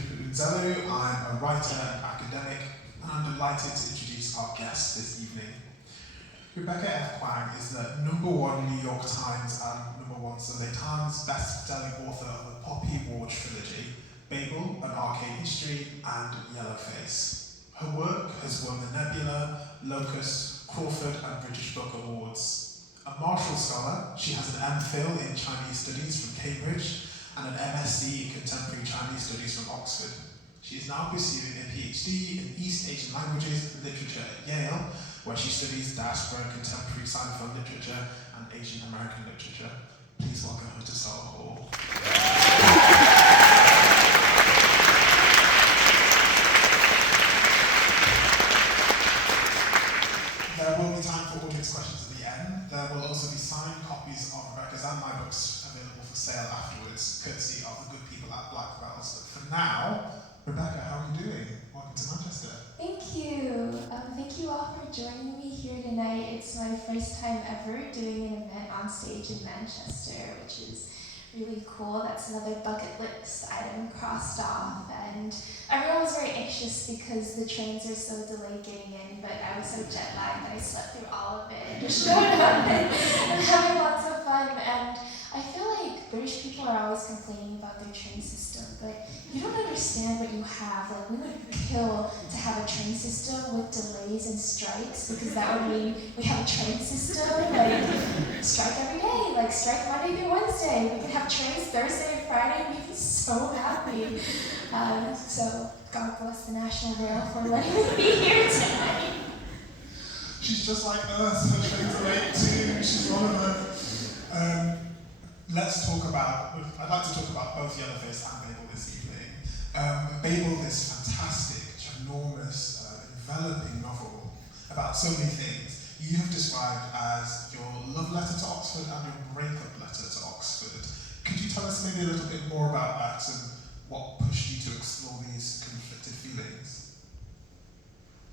Okechukwu Nzelu. I'm a writer and academic, and I'm delighted to introduce our guest this evening. Rebecca F. Kuang is the #1 New York Times and #1 Sunday Times best-selling author of the Poppy War trilogy, Babel, An Arcane History, and Yellowface. Her work has won the Nebula, Locus, Crawford, and British Book Awards. A Marshall Scholar, she has an MPhil in Chinese Studies from Cambridge and an MSc in Contemporary Chinese Studies from Oxford. She is now pursuing a PhD in East Asian Languages and Literature at Yale, where she studies diaspora, contemporary Sinophone literature, and Asian American literature. Please welcome her to Soho Hall. There will be time for audience questions at the end. There will also be signed copies of Rebecca's and my books available for sale afterwards, courtesy of the good people at Blackwell's. But for now, Rebecca, how are you doing? Welcome to Manchester. Thank you. Thank you all for joining me here tonight. It's my first time ever doing an event on stage in Manchester, which is really cool. That's another bucket list item crossed off. And everyone was very anxious because the trains are so delayed getting in, but I was so jet lagged that I slept through all of it and just showed up and having lots of fun. And I feel like British people are always complaining about their train system, but you don't understand what you have. Like, we would kill to have a train system with delays and strikes, because that would mean we have a train system, like, strike every day, like, strike Monday through Wednesday. We could have trains Thursday and Friday, we'd be so happy. So, God bless the National Rail for letting me be here tonight. She's just like us, her trains are late too, she's one of them. I'd like to talk about both Yellowface and Babel this evening. Babel, this fantastic, ginormous, enveloping novel about so many things you have described as your love letter to Oxford and your breakup letter to Oxford. Could you tell us maybe a little bit more about that and what pushed you to explore these conflicted feelings?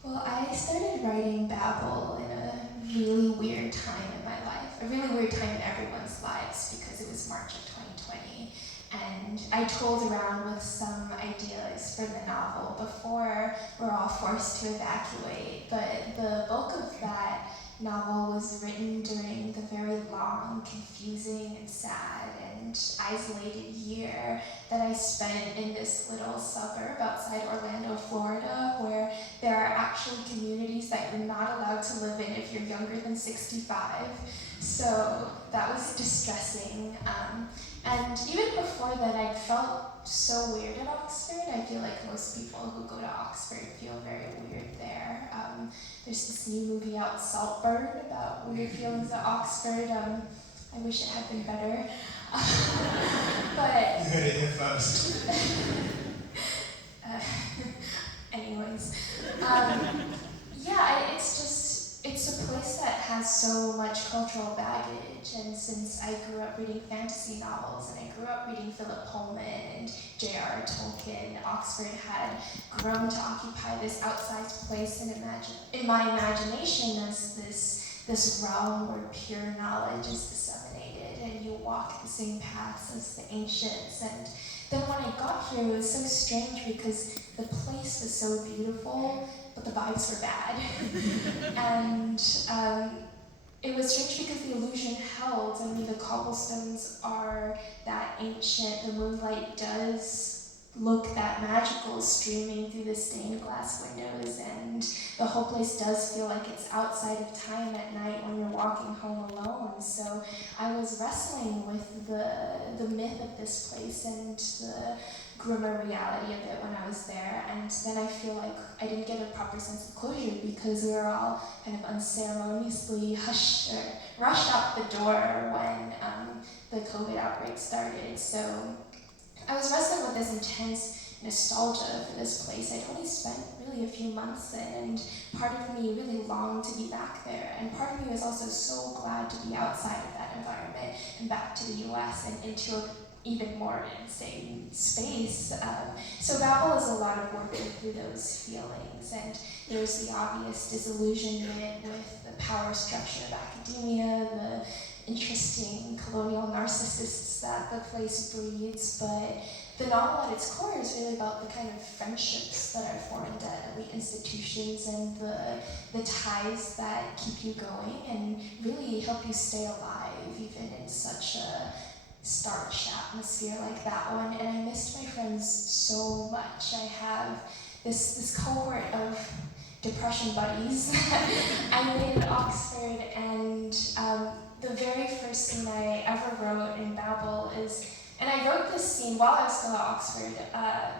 Well, I started writing Babel in a really weird time in my life, a really weird time in everyone's lives, because it was March of 2020. And I tooled around with some ideas for the novel before we're all forced to evacuate, but the bulk of that novel was written during the very long, confusing, and sad and isolated year that I spent in this little suburb outside Orlando, Florida, where there are actually communities that you're not allowed to live in if you're younger than 65. So that was distressing. And even before then, I felt so weird at Oxford. I feel like most people who go to Oxford feel very weird there. There's this new movie out, Saltburn, about weird feelings at Oxford. I wish it had been better. But you heard it here first. Anyways, it's a place that has so much cultural baggage, and since I grew up reading fantasy novels and I grew up reading Philip Pullman and J.R.R. Tolkien, Oxford had grown to occupy this outsized place in my imagination as this realm where pure knowledge is disseminated and you walk the same paths as the ancients. And then when I got here, it was so strange because the place was so beautiful, but the vibes were bad. And it was strange because the illusion held. I mean, the cobblestones are that ancient, the moonlight does look that magical streaming through the stained glass windows, and the whole place does feel like it's outside of time at night when you're walking home alone. So I was wrestling with the myth of this place and the grimmer reality of it when I was there, and then I feel like I didn't get a proper sense of closure because we were all kind of unceremoniously rushed out the door when the COVID outbreak started. So I was wrestling with this intense nostalgia for this place. I'd only spent really a few months in, and part of me really longed to be back there, and part of me was also so glad to be outside of that environment and back to the US and into a even more insane space. So Babel is a lot of working through those feelings, and there's the obvious disillusionment with the power structure of academia, the interesting colonial narcissists that the place breeds, but the the novel at its core is really about the kind of friendships that are formed at elite institutions and the ties that keep you going and really help you stay alive even in such a starch atmosphere like that one. And I missed my friends so much. I have this cohort of depression buddies I made at Oxford, and the very first scene I ever wrote in Babel is, and I wrote this scene while I was still at Oxford,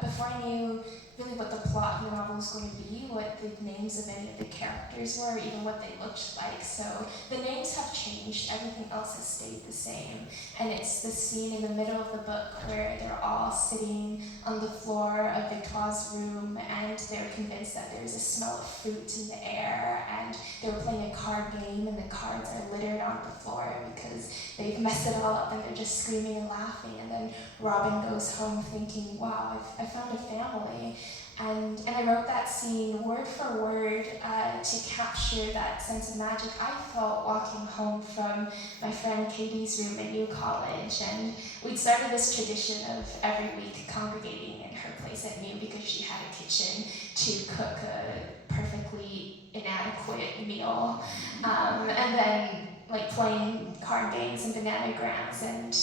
before I knew really what the plot of the novel was going to be, what the names of any of the characters were, or even what they looked like. So the names have changed, everything else has stayed the same. And it's the scene in the middle of the book where they're all sitting on the floor of Victoire's room, and they're convinced that there's a smell of fruit in the air, and they were playing a card game, and the cards are littered on the floor because they've messed it all up, and they're just screaming and laughing. And then Robin goes home thinking, wow, I found a family. And I wrote that scene word for word to capture that sense of magic I felt walking home from my friend Katie's room at New College. And we'd started this tradition of every week congregating in her place at New because she had a kitchen to cook a perfectly inadequate meal. And then like playing card games and bananagrams, and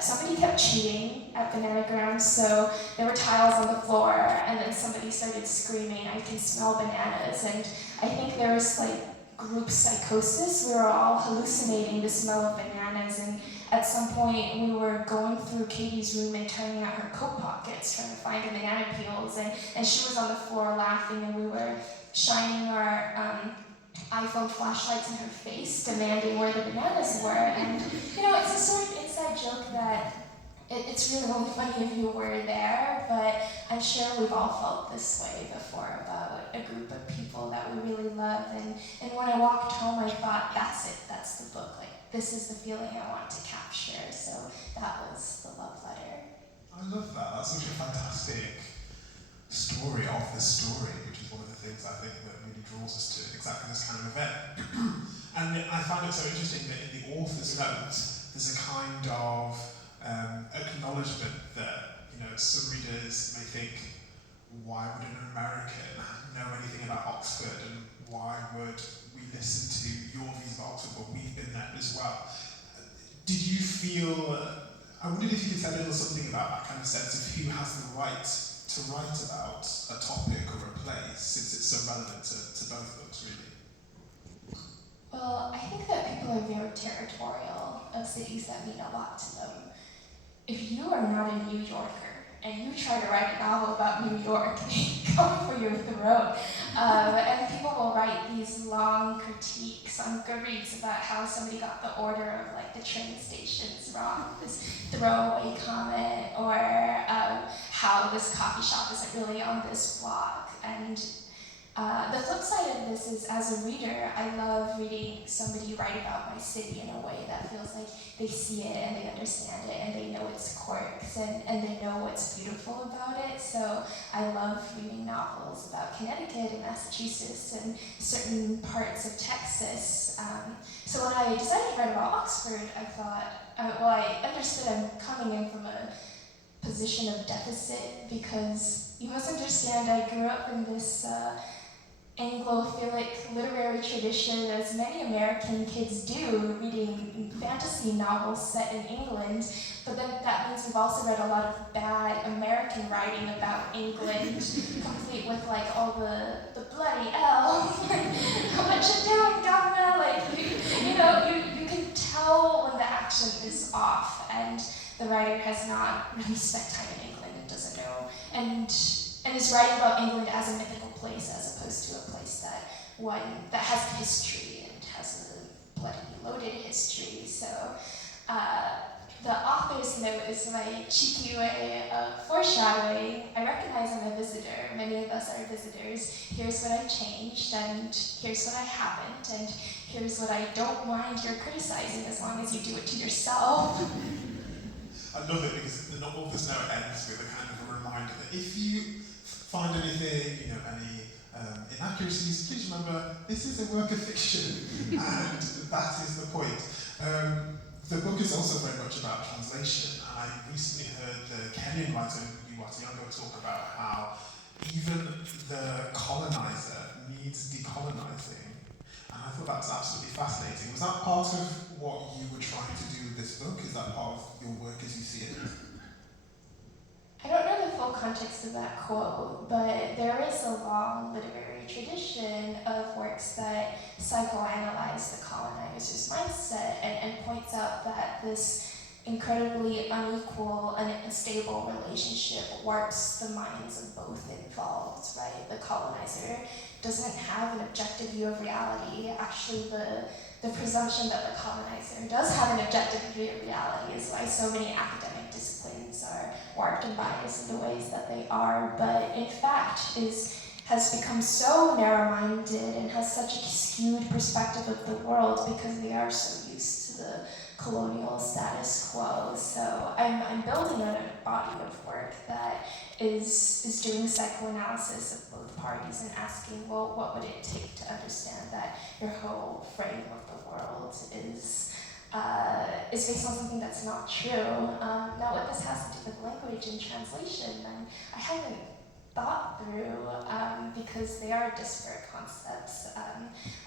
somebody kept cheating at bananagrams, so there were tiles on the floor, and then somebody started screaming, "I can smell bananas," and I think there was like group psychosis. We were all hallucinating the smell of bananas, and at some point we were going through Katie's room and turning out her coat pockets, trying to find the banana peels, and she was on the floor laughing, and we were shining our iPhone flashlights in her face, demanding where the bananas were. And it's a sort of inside joke that it's really only funny if you were there, but I'm sure we've all felt this way before about a group of people that we really love. And when I walked home, I thought, that's it, that's the book. Like, this is the feeling I want to capture. So that was the love letter. I love that. That's such a fantastic story of the story, which is one of the things I think that really draws us to exactly this kind of event. And I find it so interesting that in the author's notes, there's a kind of acknowledgement that some readers may think, why would an American know anything about Oxford, and why would we listen to your views of Oxford? Well, we've been there as well. Did you feel? I wondered if you could say a little something about that kind of sense of who has the right to write about a topic or a place, since it's so relevant to both books, really. Well, I think that people are very territorial of cities that mean a lot to them. If you are not a New Yorker and you try to write a novel about New York, they come for your throat. And people will write these long critiques on Goodreads about how somebody got the order of like the train stations wrong, this throwaway comment, or how this coffee shop isn't really on this block. And the flip side of this is, as a reader, I love reading somebody write about my city in a way that feels like they see it and they understand it and they know its quirks and they know what's beautiful about it. So I love reading novels about Connecticut and Massachusetts and certain parts of Texas. So when I decided to write about Oxford, I thought, I understood I'm coming in from a position of deficit, because you must understand I grew up in this Anglophilic literary tradition, as many American kids do, reading fantasy novels set in England, but then that means we've also read a lot of bad American writing about England, complete with like all the bloody elves, what you doing, governor? Like, you can tell when the accent is off, and the writer has not really spent time in England and doesn't know, and is writing about England as a mythical place as opposed to a place that has history and has a bloody loaded history. So the author's note is my cheeky way of foreshadowing. I recognize I'm a visitor. Many of us are visitors. Here's what I changed, and here's what I haven't, and here's what I don't mind you're criticizing as long as you do it to yourself. I love it because the author's note ends with a kind of a reminder that if you find anything, any inaccuracies, please remember, this is a work of fiction, and that is the point. The book is also very much about translation. I recently heard the Kenyan writer Younger talk about how even the colonizer needs decolonizing. And I thought that was absolutely fascinating. Was that part of what you were trying to do with this book? Is that part of your work as you see it? I don't know the full context of that quote, but there is a long literary tradition of works that psychoanalyze the colonizer's mindset and points out that this incredibly unequal and unstable relationship warps the minds of both involved, right? The colonizer doesn't have an objective view of reality. Actually, the presumption that the colonizer does have an objective view of reality is why so many academic disciplines are warped and biased in the ways that they are, but in fact has become so narrow-minded and has such a skewed perspective of the world because we are so used to the colonial status quo. So I'm building a body of work that is doing psychoanalysis of both parties and asking, well, what would it take to understand that your whole frame of the world is based on something that's not true. Now what this has to do with language and translation, I haven't thought through because they are disparate concepts.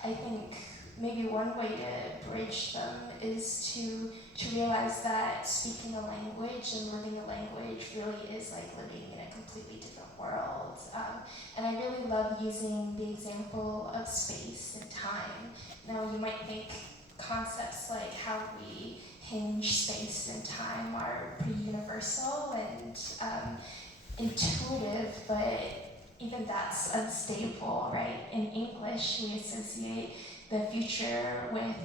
I think maybe one way to bridge them is to realize that speaking a language and living a language really is like living in a completely different world. And I really love using the example of space and time. Now you might think concepts like how we hinge space and time are pretty universal and intuitive, but even that's unstable, right? In English, we associate the future with,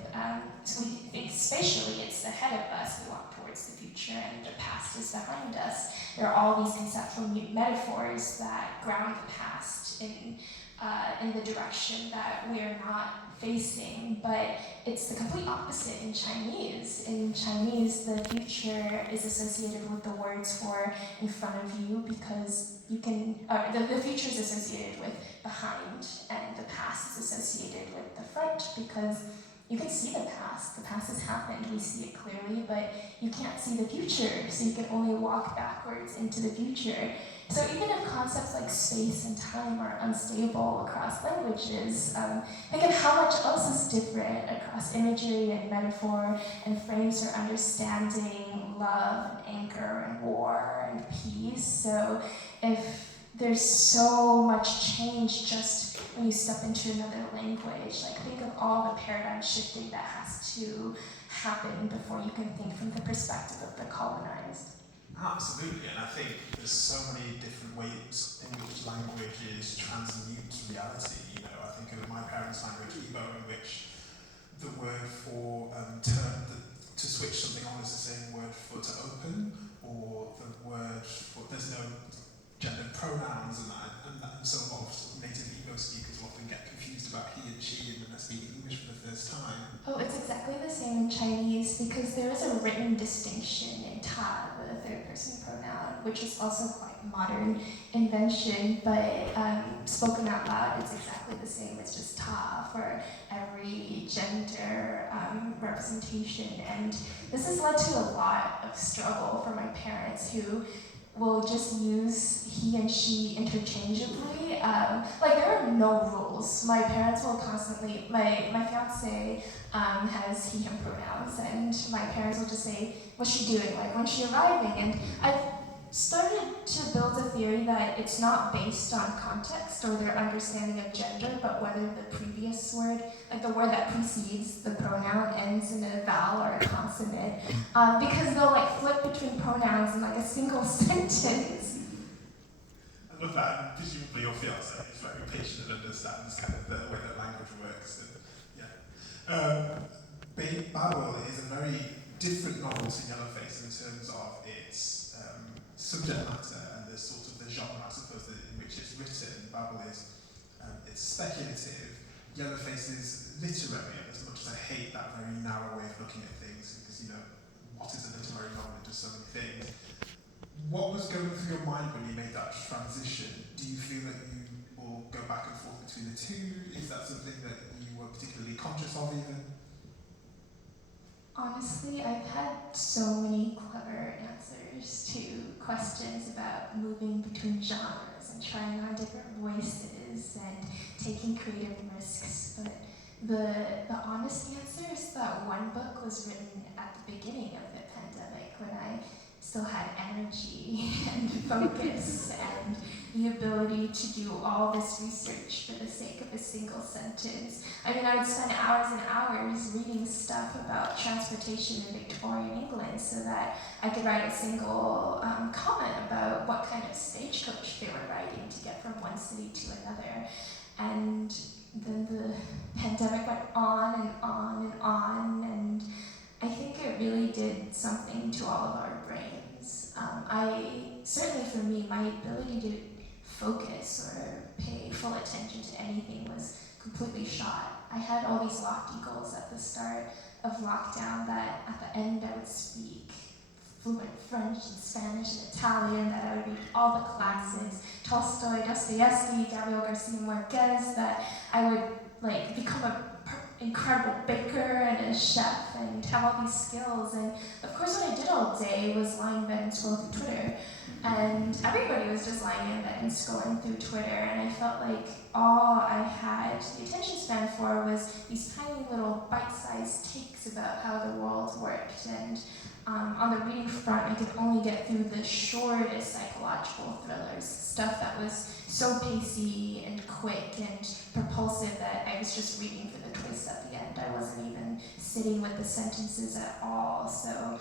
so we think spatially it's ahead of us, we walk towards the future, and the past is behind us. There are all these conceptual metaphors that ground the past in the direction that we're not facing, but it's the complete opposite in Chinese. In Chinese, the future is associated with the words for in front of you because you can, the future is associated with behind, and the past is associated with the front because you can see the past. The past has happened, we see it clearly, but you can't see the future, so you can only walk backwards into the future. So even if concepts like space and time are unstable across languages, think of how much else is different across imagery and metaphor and frames for understanding love and anger and war and peace. So if there's so much change just when you step into another language, like think of all the paradigm shifting that has to happen before you can think from the perspective of the colonized. Absolutely, and I think there's so many different ways in which languages transmute reality. You know, I think of my parents' language, Igbo, in which the word for to switch something on is the same word for to open, or the word for there's no gendered pronouns, and so a lot of native Igbo speakers will often get confused about he and she, and then they're speaking English for the first time. Oh, it's exactly the same in Chinese because there is a written distinction in ta, the third person pronoun, which is also quite a modern invention, but spoken out loud, it's exactly the same. It's just ta for every gender representation. And this has led to a lot of struggle for my parents who will just use he and she interchangeably. Like there are no rules. My parents will constantly, my fiance has he, him pronouns, and my parents will just say, what's she doing? Like when's she arriving? And I've started to build a theory that it's not based on context or their understanding of gender, but whether the previous word, like the word that precedes the pronoun, ends in a vowel or a consonant, because they'll like flip between pronouns in like a single sentence. I love that, and presumably your fiance is very patient and understands kind of the way that language works. And, Babel is a very different novel to Yellowface in terms of its subject matter and the sort of the genre, I suppose, in which it's written. Babel is it's speculative. Yellowface is literary, and as much as I hate that very narrow way of looking at things, because you know, what is a literary novel? It does so many things. What was going through your mind when you made that transition? Do you feel that you will go back and forth between the two? Is that something that you were particularly conscious of even? Honestly, I've had so many clever answers to questions about moving between genres and trying on different voices and taking creative risks, but the honest answer is that one book was written at the beginning of the pandemic when I still had energy and focus and the ability to do all this research for the sake of a single sentence. I mean, I would spend hours and hours reading stuff about transportation in Victorian England so that I could write a single comment about what kind of stagecoach they were riding to get from one city to another. And then the pandemic went on and on and on, and I think it really did something to all of our brains. Certainly for me, my ability to focus or pay full attention to anything was completely shot. I had all these lofty goals at the start of lockdown that at the end I would speak fluent French and Spanish and Italian, that I would read all the classics, Tolstoy, Dostoevsky, Gabriel Garcia Marquez, that I would become a incredible baker and a chef and have all these skills. And of course what I did all day was lie in bed and scroll through Twitter. And everybody was just lying in bed and scrolling through Twitter, and I felt like all I had the attention span for was these tiny little bite-sized takes about how the world worked. And on the reading front, I could only get through the shortest psychological thrillers, stuff that was so pacey and quick and propulsive that I was just reading for the twist at the end. I wasn't even sitting with the sentences at all. So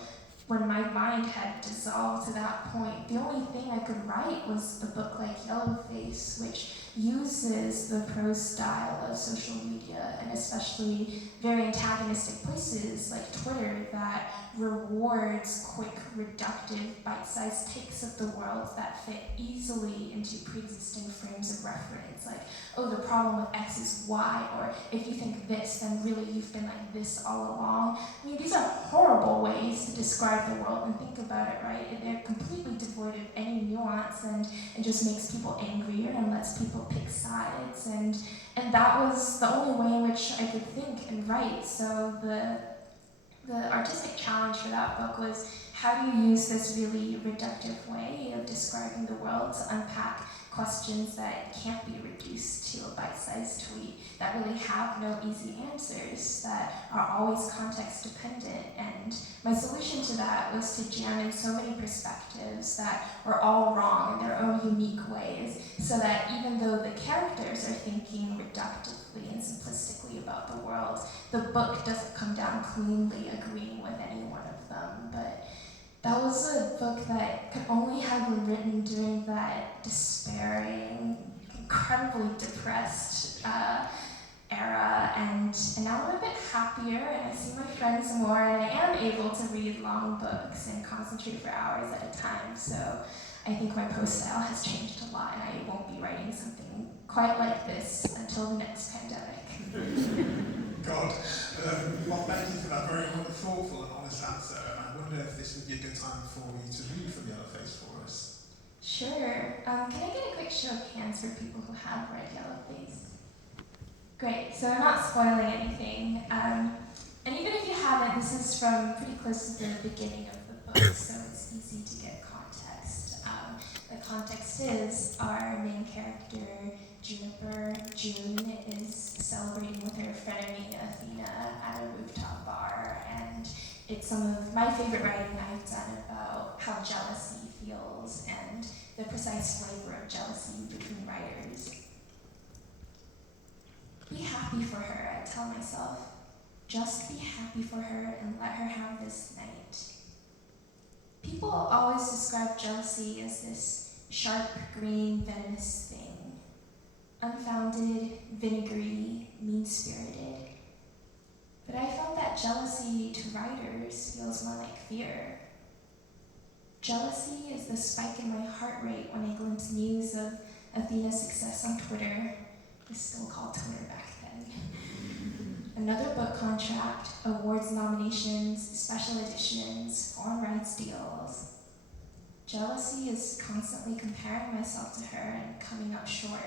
when my mind had dissolved to that point, the only thing I could write was a book like Yellowface, which uses the prose style of social media, and especially very antagonistic places like Twitter that rewards quick, reductive, bite-sized takes of the world that fit easily into pre-existing frames of reference, like, oh, the problem with X is Y, or if you think this, then really you've been like this all along. I mean, these are horrible ways to describe the world and think about it, right? And they're completely devoid of any nuance, and it just makes people angrier and lets people pick sides, and that was the only way in which I could think and write. So the artistic challenge for that book was, how do you use this really reductive way of describing the world to unpack questions that can't be reduced to a bite-sized tweet, that really have no easy answers, that are always context dependent. And my solution to that was to jam in so many perspectives that were all wrong in their own unique ways, so that even though the characters are thinking reductively and simplistically about the world, the book doesn't come down cleanly agreeing with any one of them. But that was a book that could only have been written during that despairing, incredibly depressed era, and now I'm a bit happier, and I see my friends more, and I am able to read long books and concentrate for hours at a time. So I think my prose style has changed a lot, and I won't be writing something quite like this until the next pandemic. God, well, thank you for that very thoughtful and honest answer. And I wonder if this would be a good time for you to read from Yellowface for us. Sure. Can I get a quick show of hands for people who have read Yellowface? Great. So I'm not spoiling anything. And even if you haven't, this is from pretty close to the beginning of the book, so it's easy to get context. The context is our main character, June, is celebrating with her frenemy Athena at a rooftop bar, and it's some of my favorite writing I've done about how jealousy feels and the precise flavor of jealousy between writers. Be happy for her, I tell myself. Just be happy for her and let her have this night. People always describe jealousy as this sharp, green, venomous thing. Unfounded, vinegary, mean-spirited. But I felt that jealousy to writers feels more like fear. Jealousy is the spike in my heart rate when I glimpse news of Athena's success on Twitter. It's still called Twitter back then. Another book contract, awards nominations, special editions, foreign rights deals. Jealousy is constantly comparing myself to her and coming up short.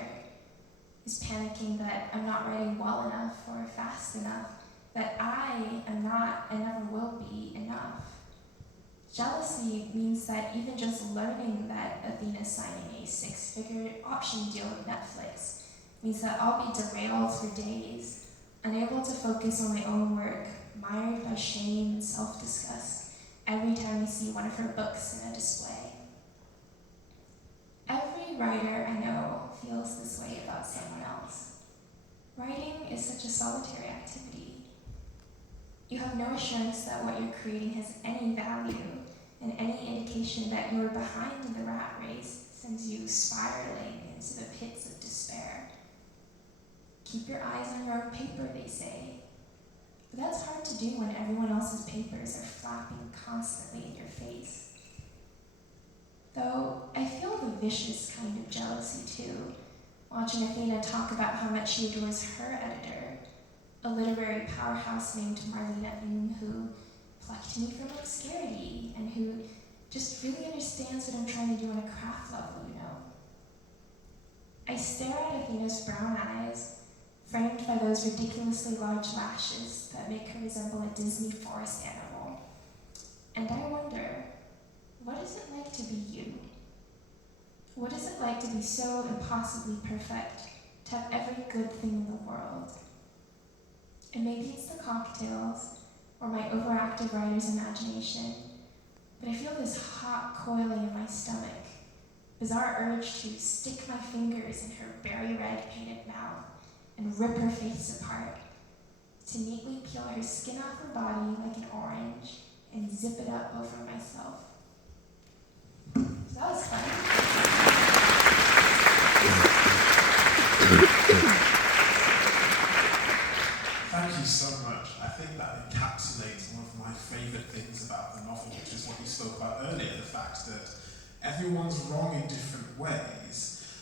Is panicking that I'm not writing well enough or fast enough, that I am not and never will be enough. Jealousy means that even just learning that Athena's signing a 6-figure option deal with Netflix means that I'll be derailed for days, unable to focus on my own work, mired by shame and self-disgust every time I see one of her books in a display. Every writer I know feels this way about someone else. Writing is such a solitary activity. You have no assurance that what you're creating has any value, and any indication that you're behind in the rat race sends you spiraling into the pits of despair. Keep your eyes on your own paper, they say. But that's hard to do when everyone else's papers are flapping constantly in your face. Though I feel the vicious kind of jealousy too, watching Athena talk about how much she adores her editor, a literary powerhouse named Marlena Ng, who plucked me from obscurity and who just really understands what I'm trying to do on a craft level, you know. I stare at Athena's brown eyes, framed by those ridiculously large lashes that make her resemble a Disney forest animal. And I wonder, what is it like to be you? What is it like to be so impossibly perfect, to have every good thing in the world? And maybe it's the cocktails, or my overactive writer's imagination, but I feel this hot coiling in my stomach, bizarre urge to stick my fingers in her berry red painted mouth and rip her face apart, to neatly peel her skin off her body like an orange and zip it up over myself. So that was fun. Thank you so much. I think that encapsulates one of my favourite things about the novel, which is what you spoke about earlier, the fact that everyone's wrong in different ways,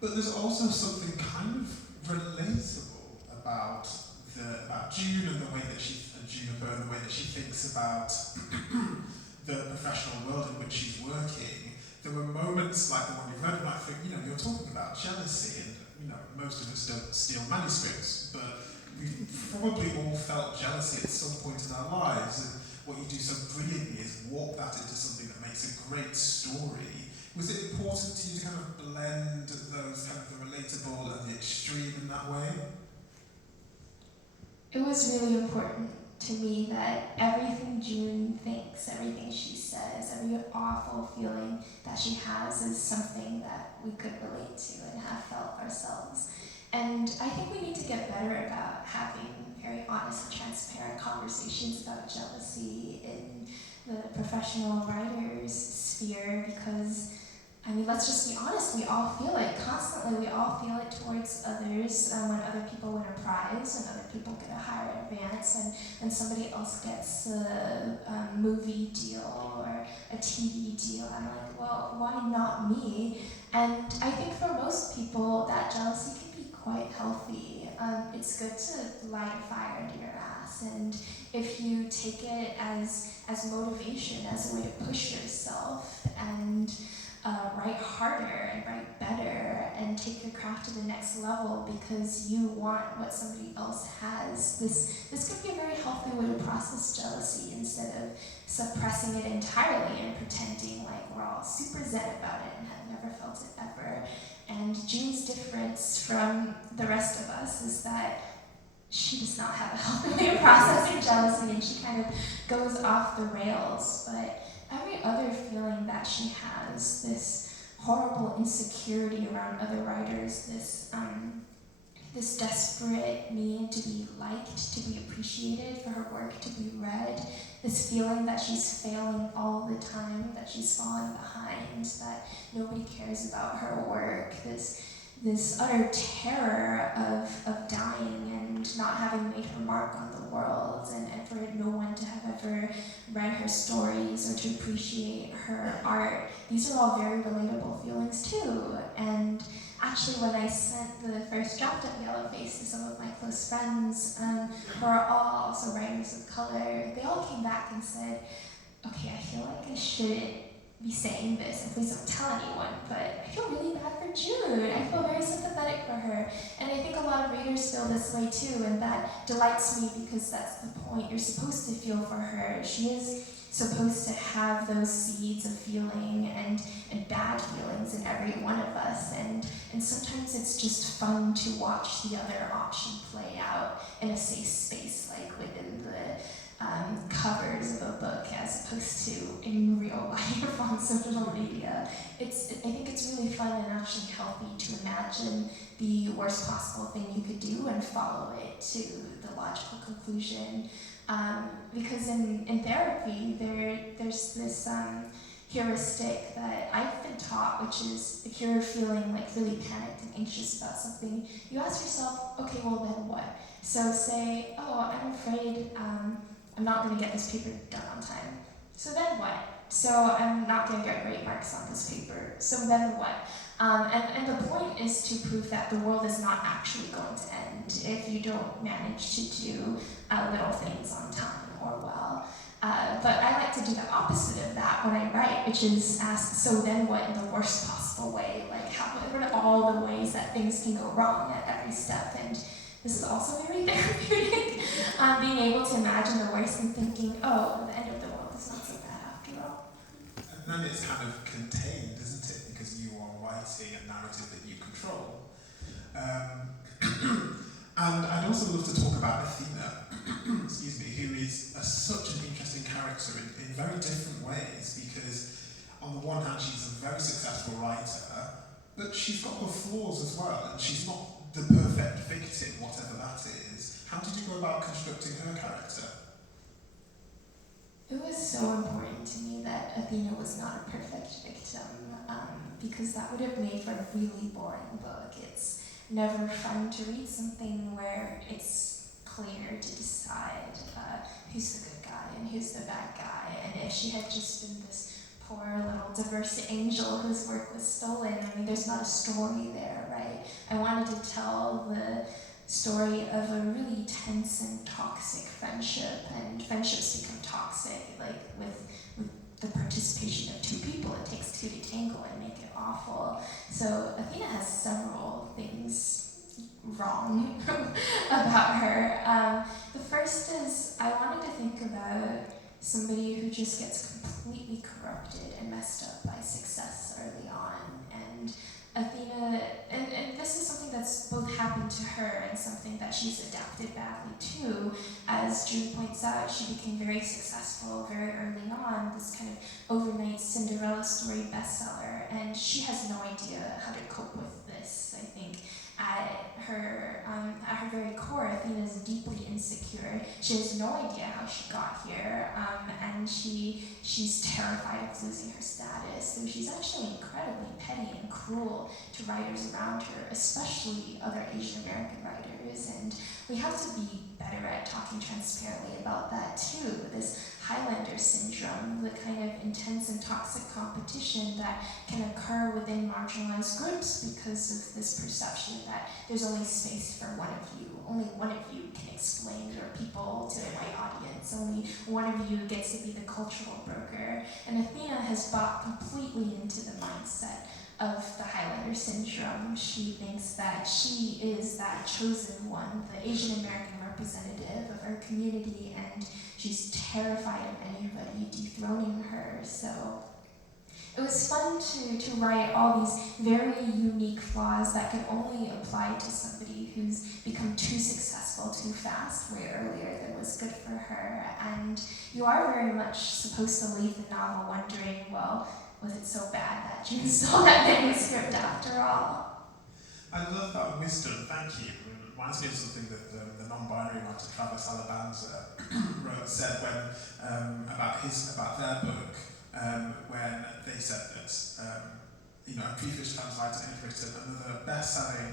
but there's also something kind of relatable about June and the way that Juniper and the way that she thinks about the professional world in which she's working. There were moments like the one you read, and I think, you're talking about jealousy, and most of us don't steal manuscripts, but we've probably all felt jealousy at some point in our lives, and what you do so brilliantly is warp that into something that makes a great story. Was it important to you to kind of blend those kind of the relatable and the extreme in that way? It was really important to me that everything June thinks, everything she says, every awful feeling that she has is something that we could relate to and have felt ourselves. And I think we need to get better about having very honest and transparent conversations about jealousy in the professional writers sphere, because let's just be honest, we all feel it constantly. We all feel it towards others when other people win a prize, when other people get a higher advance, and somebody else gets a movie deal or a TV deal. I'm like, well, why not me? And I think for most people, that jealousy can be quite healthy. It's good to light a fire under your ass, and if you take it as motivation, as a way to push yourself and write harder and write better and take your craft to the next level because you want what somebody else has. This could be a very healthy way to process jealousy instead of suppressing it entirely and pretending like we're all super zen about it and have never felt it ever. And June's difference from the rest of us is that she does not have a healthy way of processing jealousy, and she kind of goes off the rails. But every other feeling that she has, this horrible insecurity around other writers, this desperate need to be liked, to be appreciated, for her work to be read, this feeling that she's failing all the time, that she's falling behind, that nobody cares about her work, this utter terror of dying and not having made her mark on the world, and for no one to have ever read her stories or to appreciate her art. These are all very relatable feelings too. And actually, when I sent the first draft of Yellowface to some of my close friends, who are all also writers of color, they all came back and said, okay, I feel like I shouldn't be saying this, and please don't tell anyone, but I feel really bad for June. I feel very sympathetic for her. And I think a lot of readers feel this way too, and that delights me because that's the point. You're supposed to feel for her. She is supposed to have those seeds of feeling and bad feelings in every one of us. And sometimes it's just fun to watch the other option play out in a safe space, like within the covers of a book, as opposed to in real life on social media. I think it's really fun and actually healthy to imagine the worst possible thing you could do and follow it to the logical conclusion. Because in therapy, there's this heuristic that I've been taught, which is if you're feeling like really panicked and anxious about something, you ask yourself, okay, well then what? So say, oh, I'm afraid I'm not going to get this paper done on time. So then what? So I'm not going to get great marks on this paper. So then what? And the point is to prove that the world is not actually going to end if you don't manage to do little things on time or well. But I like to do the opposite of that when I write, which is ask, so then what in the worst possible way? Like, what are all the ways that things can go wrong at every step? And this is also very therapeutic. Being able to imagine the worst and thinking, oh, the end of the world is not so bad after all. And then it's kind of contained, isn't it? Because you are writing a narrative that you control. And I'd also love to talk about Athena, excuse me, who is such an interesting character in very different ways, because on the one hand she's a very successful writer, but she's got her flaws as well, and she's not the perfect victim, whatever that is. How did you go about constructing her character? It was so important to me that Athena was not a perfect victim, because that would have made for a really boring book. It's never fun to read something where it's clear to decide who's the good guy and who's the bad guy. And if she had just been this poor little diverse angel whose work was stolen, I mean, there's not a story there, right? I wanted to tell the story of a really tense and toxic friendship, and friendships become toxic, like with the participation of two people. It takes two to tango and make it awful. So Athena has several things wrong about her. The first is I wanted to think about somebody who just gets completely corrupted and messed up by success early on. And Athena, and this is something that's both happened to her and something that she's adapted badly to. As June points out, she became very successful very early on, this kind of overnight Cinderella story bestseller, and she has no idea how to cope with this. I think at her very core, Athena is deeply insecure. She has no idea how she got here, and she's terrified of losing her status. So she's actually incredibly petty and cruel to writers around her, especially other Asian American writers. And we have to be better at talking transparently about that too. This Highlander syndrome, the kind of intense and toxic competition that can occur within marginalized groups because of this perception that there's only space for one of you. Only one of you can explain your people to the white audience. Only one of you gets to be the cultural broker. And Athena has bought completely into the mindset of the Highlander syndrome. She thinks that she is that chosen one, the Asian American representative of her community, and she's terrified of anybody dethroning her. So it was fun to write all these very unique flaws that could only apply to somebody who's become too successful too fast way earlier than was good for her. And you are very much supposed to leave the novel wondering, well, was it so bad that June stole that manuscript after all? I love that wisdom, thank you. It reminds me of something that the non-binary writer Travis Alabanza said when about their book, when they said that a previous trans writer had written another best-selling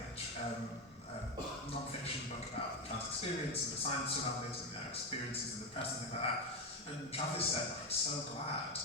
non-fiction book about trans experience and the science around it and their experiences in the press and things like that. And Travis said, I'm so glad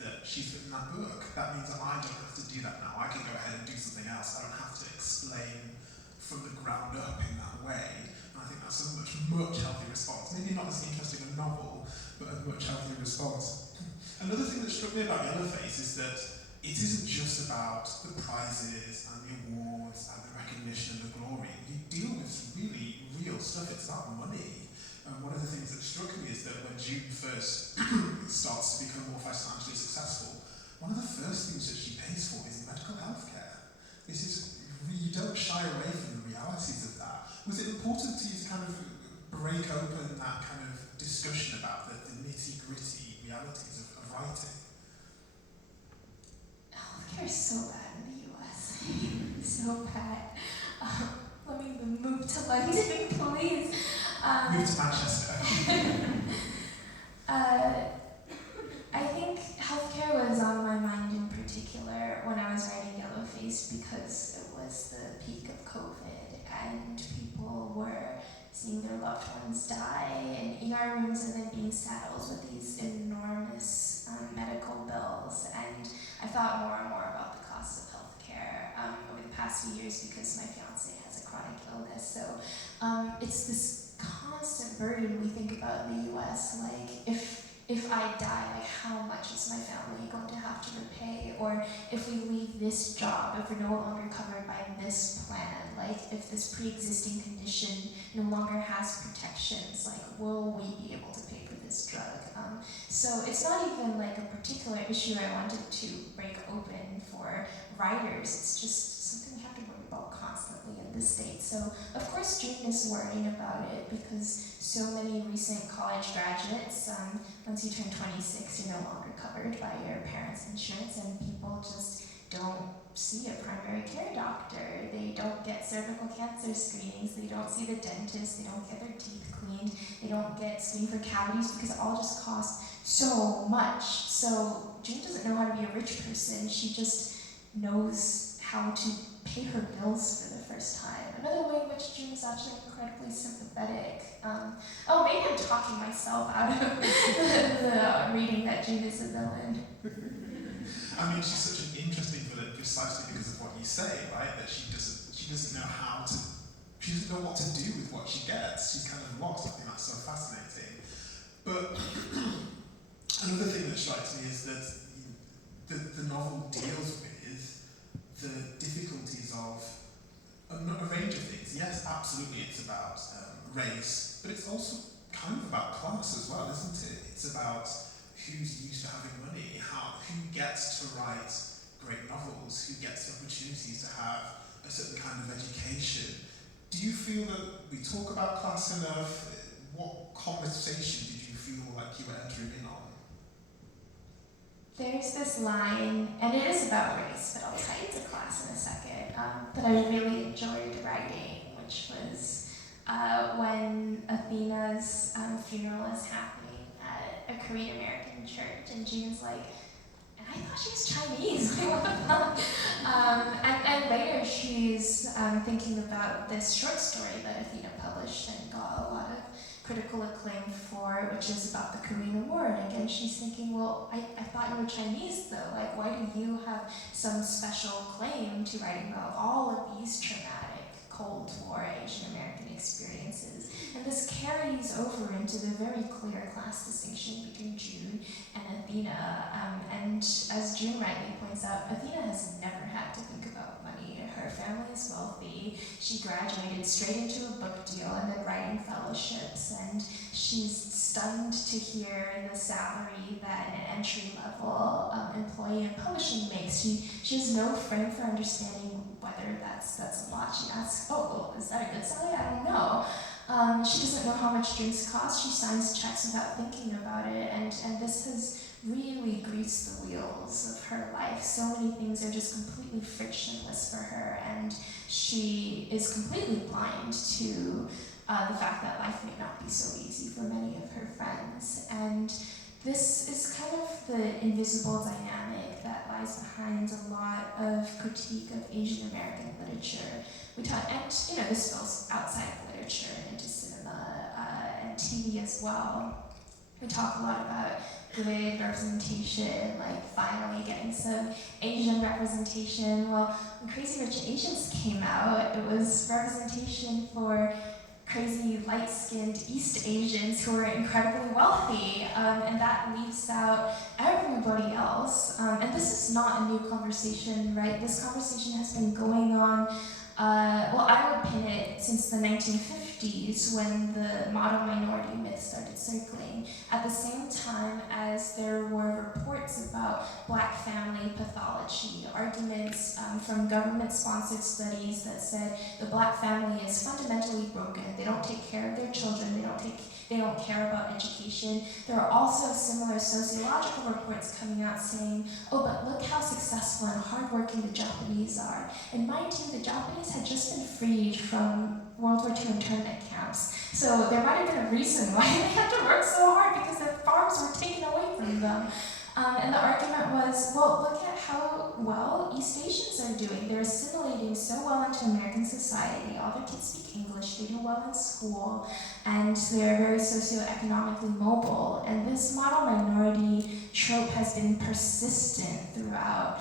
that she's written that book. That means that I don't have to do that now. I can go ahead and do something else. I don't have to explain from the ground up in that way. And I think that's a much healthier response. Maybe not as interesting a novel, but a much healthier response. Another thing that struck me about Yellowface is that it isn't just about the prizes and the awards and the recognition and the glory. You deal with some really real stuff. It's about money. And one of the things that struck me is that when June first starts to become more financially successful, one of the first things that she pays for is medical health care. This is, you don't shy away from the realities of that. Was it important to you to kind of break open that kind of discussion about the nitty-gritty realities of writing? Healthcare is so bad in the US. So bad. Let me move to London, please. Move to Manchester. I think healthcare was on my mind in particular when I was writing Yellowface because it was the peak of COVID and people were seeing their loved ones die in ER rooms and then being saddled with these enormous medical bills. And I thought more and more about the cost of healthcare over the past few years because my fiance has a chronic illness. So it's this constant burden we think about in the US, like if I die, like how much is my family going to have to repay? Or if we leave this job, if we're no longer covered by this plan, like if this pre-existing condition no longer has protections, like will we be able to pay for this drug? So it's not even like a particular issue I wanted to break open for writers, it's just something we have to worry about constantly in the States. So of course June is worrying about it because so many recent college graduates, once you turn 26, you're no longer covered by your parents' insurance, and people just don't see a primary care doctor. They don't get cervical cancer screenings. They don't see the dentist. They don't get their teeth cleaned. They don't get screened for cavities because it all just costs so much. So June doesn't know how to be a rich person. She just knows how to pay her bills for the first time. Another way in which June is actually incredibly sympathetic. Maybe I'm talking myself out of the reading that June is a villain. I mean, she's such an interesting villain precisely because of what you say, right? That she doesn't know she doesn't know what to do with what she gets. She's kind of lost. I think that's so fascinating. But another thing that strikes me is that the novel deals with the difficulties of a range of things. Yes, absolutely, it's about race, but it's also kind of about class as well, isn't it? It's about who's used to having money, who gets to write great novels, who gets the opportunities to have a certain kind of education. Do you feel that we talk about class enough? What conversation did you feel like you were entering in on? There's this line, and it is about race, but I'll tie it to class in a second, that I really enjoyed writing, which was when Athena's funeral is happening at a Korean American church, and June's like, and I thought she was Chinese, like what the fuck? And later she's thinking about this short story that Athena published and got a lot of critical acclaim for, which is about the Korean War. And again, she's thinking, well, I thought you were Chinese though. Like, why do you have some special claim to writing about all of these traumatic Cold War Asian American experiences? And this carries over into the very clear class distinction between June and Athena. And as June rightly points out, Athena has never had to think about money. Her family is wealthy. She graduated straight into a book deal and then writing fellowships. And she's stunned to hear the salary that an entry-level employee in publishing makes. She has no frame for understanding whether that's a lot. She asks, oh, well, is that a good salary? I don't know. She doesn't know how much drinks cost. She signs checks without thinking about it, and this has really greased the wheels of her life. So many things are just completely frictionless for her, and she is completely blind to the fact that life may not be so easy for many of her friends. And this is kind of the invisible dynamic that lies behind a lot of critique of Asian American literature. And this spills outside of literature into cinema and TV as well. We talk a lot about good representation, like finally getting some Asian representation. Well, when Crazy Rich Asians came out, it was representation for crazy light-skinned East Asians who are incredibly wealthy, and that leaves out everybody else. And this is not a new conversation, right? This conversation has been going on, well, I would pin it since the 1950s when the model minority myth started circling, at the same time as there were reports about Black family pathology, arguments from government-sponsored studies that said the Black family is fundamentally broken. They don't take care of their children. They don't care about education. There are also similar sociological reports coming out saying, oh, but look how successful and hardworking the Japanese are. And mind you, the Japanese had just been freed from World War II internment camps. So there might have been a reason why they had to work so hard, because their farms were taken away from them. And the argument was, well, look at how well East Asians are doing. They're assimilating so well into American society. All their kids speak English, they do well in school, and they're very socioeconomically mobile. And this model minority trope has been persistent throughout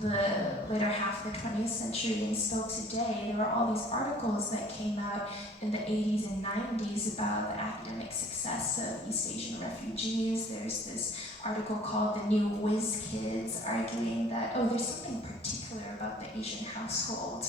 the later half of the 20th century, and still today. There were all these articles that came out in the 80s and 90s about the academic success of East Asian refugees. There's this article called The New Whiz Kids, arguing that, oh, there's something particular about the Asian household.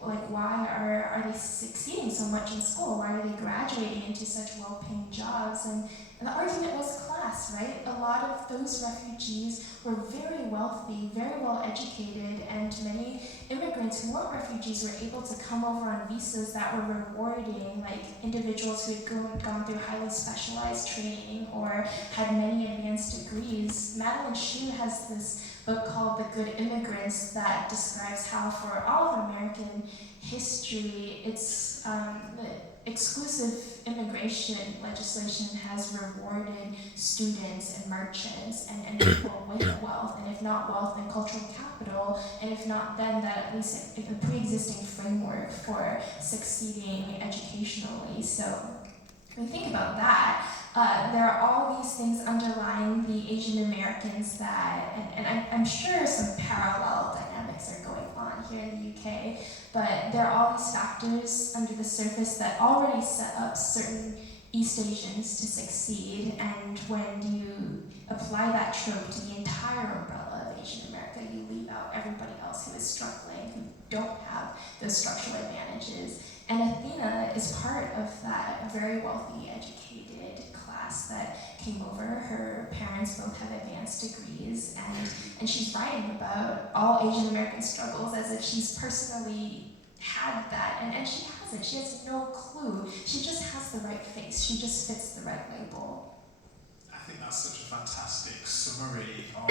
Like, why are they succeeding so much in school? Why are they graduating into such well-paying jobs? And the argument was class, right? A lot of those refugees were very wealthy, very well educated, and many immigrants who weren't refugees were able to come over on visas that were rewarding, like individuals who had gone through highly specialized training or had many advanced degrees. Madeline Hsu has this book called The Good Immigrants that describes how for all of American history, it's the exclusive immigration legislation has rewarded students and merchants and people with wealth, and if not wealth, then cultural capital, and if not then that at least a pre-existing framework for succeeding educationally. So when you think about that, there are all these things underlying the Asian Americans that, and I'm sure some parallel dynamics are going on here in the UK, but there are all these factors under the surface that already set up certain East Asians to succeed, and when you apply that trope to the entire umbrella of Asian America, you leave out everybody else who is struggling, who don't have those structural advantages. And Athena is part of that, a very wealthy, educated class that came over. Her parents both have advanced degrees, and she's writing about all Asian American struggles as if she's personally had that, and she hasn't. She has no clue. She just has the right face. She just fits the right label. I think that's such a fantastic summary of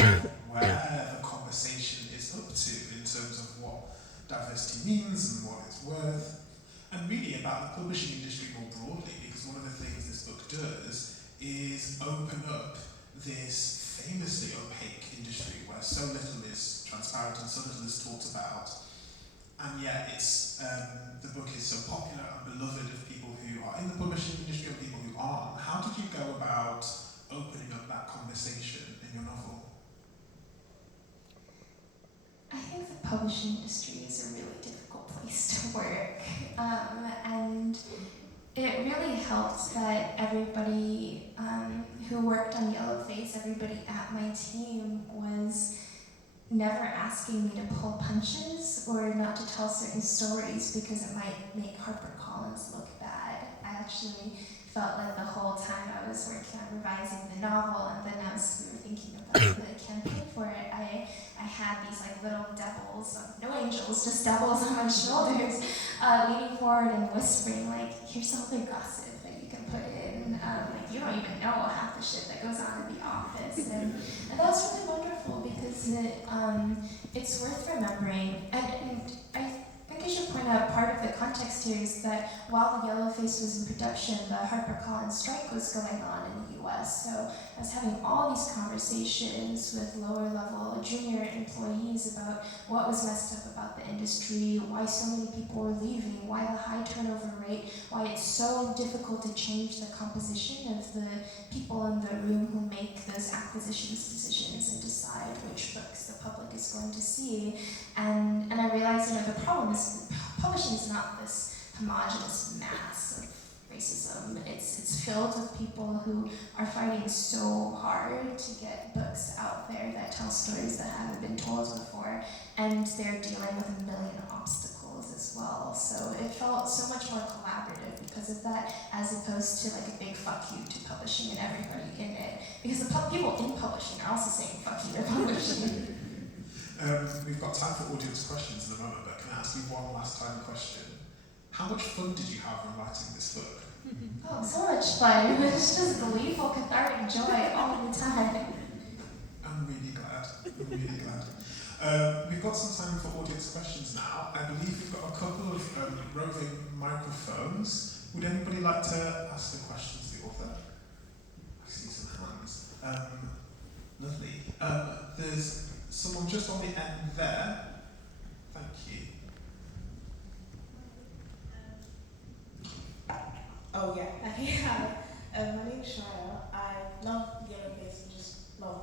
where the conversation is up to in terms of what diversity means and what it's worth, and really about the publishing industry more broadly, because one of the things this book does is open up this famously opaque industry where so little is transparent and so little is talked about, and yet it's the book is so popular and beloved of people who are in the publishing industry and people who aren't. How did you go about opening up that conversation in your novel? I think the publishing industry is a really difficult place to work, and it really helped that everybody who worked on Yellowface, everybody at my team, was never asking me to pull punches or not to tell certain stories because it might make HarperCollins look bad. I actually felt like the whole time I was working on revising the novel, and then as we were thinking about the campaign for it, I had these like little devils, no angels, just devils on my shoulders, leaning forward and whispering like, here's some other gossip that you can put in. Like, you don't even know half the shit that goes on in the office. And that was really wonderful because it's worth remembering. And I think I should point out part of the context here is that while the Yellowface was in production, the HarperCollins strike was going on in the US. So I was having all these conversations with lower level junior employees about what was messed up about the industry, why so many people were leaving, why the high turnover rate, why it's so difficult to change the composition of the people in the room who make those acquisitions decisions and decide which books the public is going to see. And I realized, the problem is publishing is not this homogenous mass of racism. It's filled with people who are fighting so hard to get books out there that tell stories that haven't been told before, and they're dealing with a million obstacles as well. So it felt so much more collaborative because of that, as opposed to like a big fuck you to publishing and everybody in it. Because the people in publishing are also saying fuck you to publishing. We've got time for audience questions in a moment, but can I ask you one last time question? How much fun did you have in writing this book? Oh, so much fun. It was just gleeful, cathartic joy all the time. I'm really glad. I'm really glad. We've got some time for audience questions now. I believe we've got a couple of roving microphones. Would anybody like to ask a question to the author? I see some hands. Lovely. There's someone just on the end there. Thank you. Oh yeah, hi. My name's Shaya. I love Yellowface and just love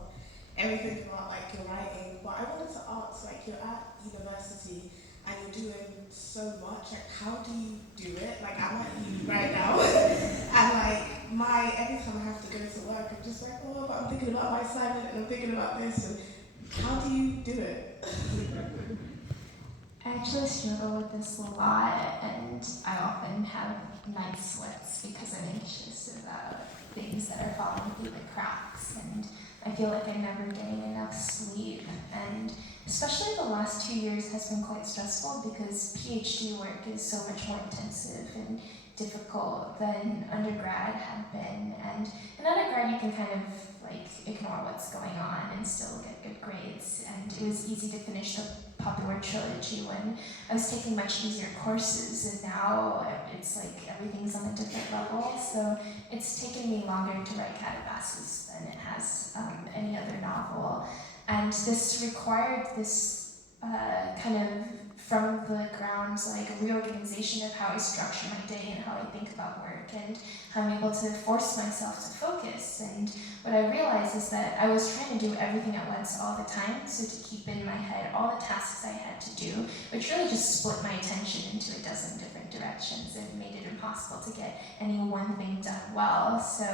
everything about like your writing. But I wanted to ask, like you're at university and you're doing so much. Like how do you do it? Like I'm at uni right now, and like every time I have to go to work, I'm just like, oh, but I'm thinking about my assignment and I'm thinking about this. And how do you do it? I actually struggle with this a lot, and I often have night sweats because I'm anxious about things that are falling through the cracks, and I feel like I'm never getting enough sleep. And especially the last 2 years has been quite stressful because PhD work is so much more intensive and difficult than undergrad had been. And in undergrad you can kind of like ignore what's going on and still get good grades, and it was easy to finish the popular trilogy when I was taking much easier courses, and now it's like everything's on a different level. So it's taken me longer to write Calabasas than it has any other novel, and this required this kind of from the ground, like a reorganization of how I structure my day and how I think about work and how I'm able to force myself to focus. And what I realized is that I was trying to do everything at once all the time, so to keep in my head all the tasks I had to do, which really just split my attention into a dozen different directions and made it impossible to get any one thing done well. So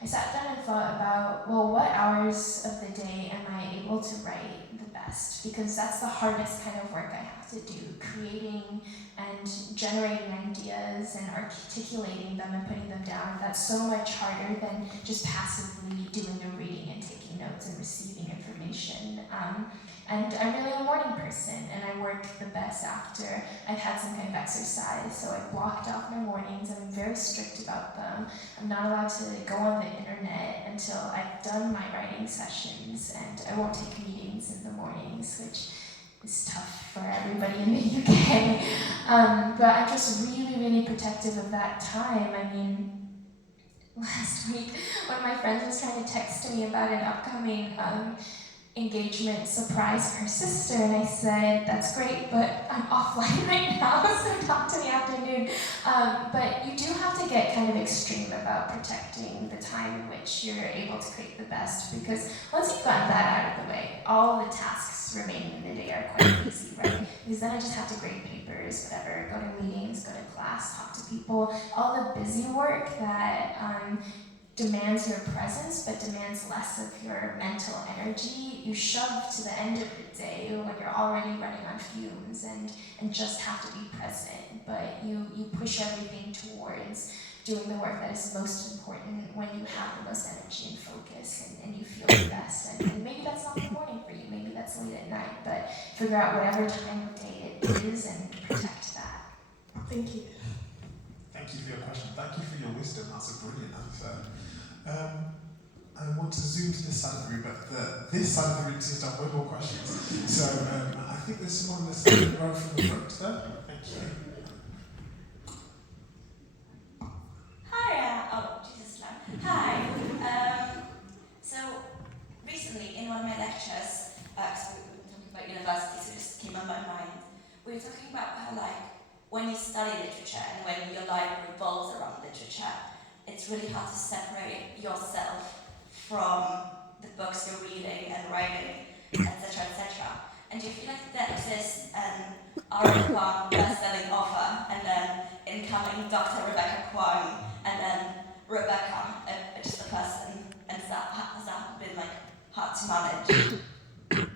I sat down and thought about, well, what hours of the day am I able to write the best? Because that's the hardest kind of work I have to do, creating and generating ideas and articulating them and putting them down. That's so much harder than just passively doing the reading and taking notes and receiving information. And I'm really a morning person, and I work the best after I've had some kind of exercise. So I blocked off my mornings, and I'm very strict about them. I'm not allowed to go on the internet until I've done my writing sessions, and I won't take meetings in the mornings, which is tough for everybody in the UK. But I'm just really, really protective of that time. I mean, last week, one of my friends was trying to text me about an upcoming engagement surprise for her sister, and I said, that's great, but I'm offline right now, so talk to me afternoon. But you do have to get kind of extreme about protecting the time in which you're able to create the best, because once you've gotten that out of the way, all the tasks remaining in the day are quite easy, right? Because then I just have to grade papers, whatever, go to meetings, go to class, talk to people, all the busy work that demands your presence but demands less of your mental energy, you shove to the end of the day when you're already running on fumes and just have to be present. But you push everything towards doing the work that is most important when you have the most energy and focus and you feel the best. And maybe that's not the morning for you, maybe that's late at night, but figure out whatever time of day it is and protect that. Thank you. Thank you for your question. Thank you for your wisdom. That's a brilliant answer. I want to zoom to this side of the room, but this side of the room seems to have way more questions. So I think there's someone that's going to row from the front there. Thank you. Hi, oh, Jesus, hi. So recently in one of my lectures, so we were talking about university, so it just came on my mind. We were talking about how, like, when you study literature and when your life revolves around literature, it's really hard to separate yourself from the books you're reading and writing, etc., etc. And do you feel like there exists an Kuang bestselling author, and then incoming Dr. Rebecca Kuang, and then Rebecca, just a person, and has that been like hard to manage?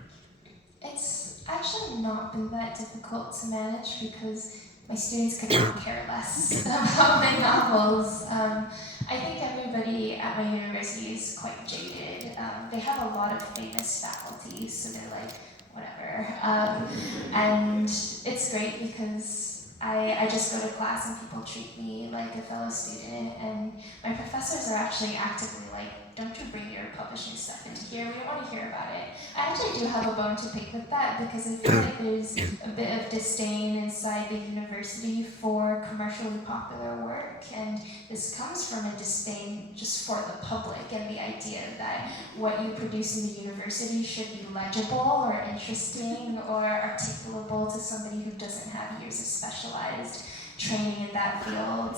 It's actually not been that difficult to manage because my students could not care less about my novels. I think everybody at my university is quite jaded. They have a lot of famous faculty, so they're like, whatever. And it's great because I just go to class and people treat me like a fellow student, and my professors are actually actively like, don't you bring your publishing stuff into here, we don't want to hear about it. I actually do have a bone to pick with that because I feel like there's a bit of disdain inside the university for commercially popular work, and this comes from a disdain just for the public and the idea that what you produce in the university should be legible or interesting or articulable to somebody who doesn't have years of specialized training in that field.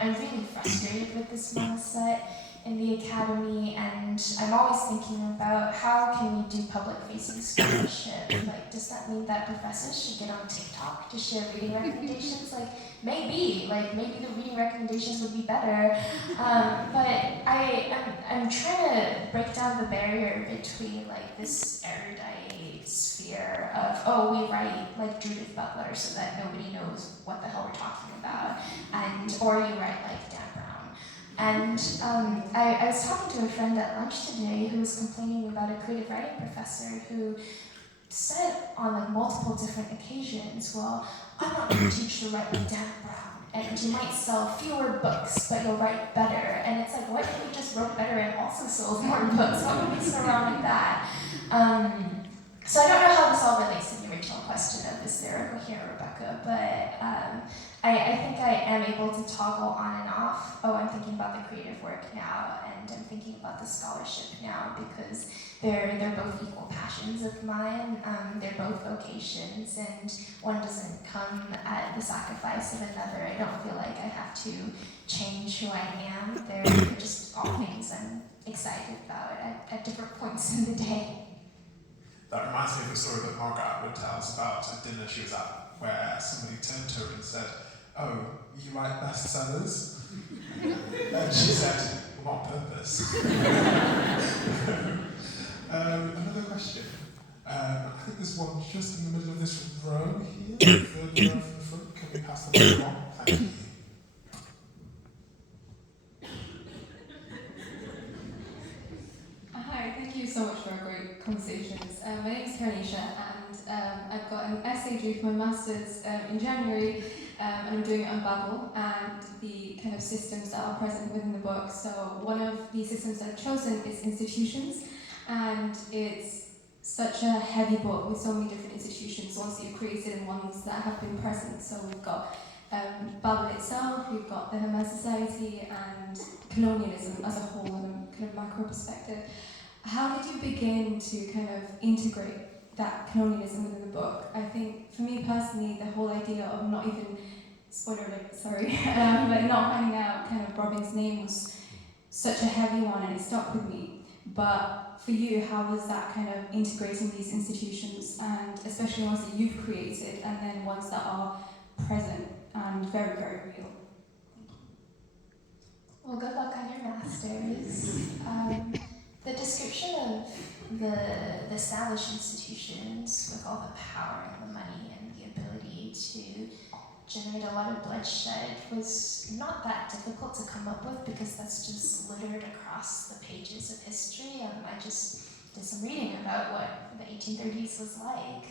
I'm really frustrated with this mindset in the academy, and I'm always thinking about how can we do public-facing scholarship? Like, does that mean that professors should get on TikTok to share reading recommendations? Like, maybe the reading recommendations would be better. But I'm trying to break down the barrier between like this erudite sphere of, oh, we write like Judith Butler so that nobody knows what the hell we're talking about, or you write like Dan Brown. And I was talking to a friend at lunch today who was complaining about a creative writing professor who said on like multiple different occasions, well, I'm not going to teach you to write like Dan Brown, and you might sell fewer books, but you'll write better. And it's like, what if we just wrote better and also sold more books? What would be so wrong with that? So I don't know how this all relates to the original question of is there a here, Rebecca, but I think I am able to toggle on and off. Oh, I'm thinking about the creative work now, and I'm thinking about the scholarship now, because they're both equal passions of mine. They're both vocations, and one doesn't come at the sacrifice of another. I don't feel like I have to change who I am. They're just all things I'm excited about at different points in the day. That reminds me of a story that Margaret Atwood tells about a dinner she was at, where somebody turned to her and said, "Oh, you write bestsellers?" And she said, "For what purpose?" Another question. I think there's one just in the middle of this row here, further row from the front. Can we pass the mic on? Thank you. Hi, thank you so much for a great conversations. My name is Karenisha, and I've got an essay due for my master's in January, and I'm doing it on Babel and the kind of systems that are present within the book. So one of the systems I've chosen is institutions, and it's such a heavy book with so many different institutions, ones that you've created and ones that have been present. So we've got Babel itself, we've got the Hermes Society, and colonialism as a whole in a kind of macro perspective. How did you begin to kind of integrate that colonialism within the book? I think for me personally, the whole idea of not even, spoiler alert, sorry, but not finding out kind of Robin's name was such a heavy one, and it stuck with me. But for you, how was that kind of integrating these institutions, and especially ones that you've created, and then ones that are present and very, very real? Well, good luck on your master's. The description of the established institutions with all the power and the money and the ability to generate a lot of bloodshed was not that difficult to come up with, because that's just littered across the pages of history. I just did some reading about what the 1830s was like.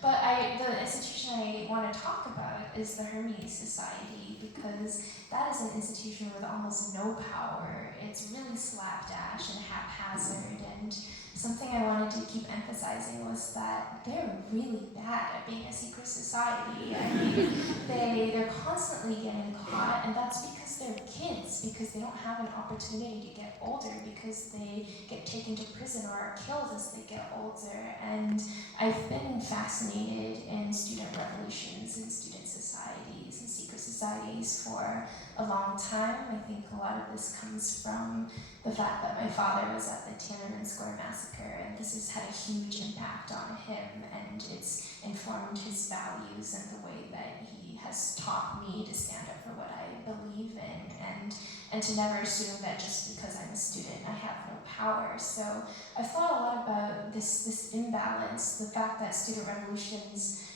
But the institution I want to talk about is the Hermes Society, because that is an institution with almost no power. It's really slapdash and haphazard, and something I wanted to keep emphasizing was that they're really bad at being a secret society. I mean, they're constantly getting caught, and that's because they're kids, because they don't have an opportunity to get older, because they get taken to prison or are killed as they get older. And I've been fascinated in student revolutions and student societies and secret societies for a long time. I think a lot of this comes from the fact that my father was at the Tiananmen Square massacre, and this has had a huge impact on him, and it's informed his values and the way that he has taught me to stand up for what I believe in and to never assume that just because I'm a student I have no power. So I've thought a lot about this imbalance, the fact that student revolutions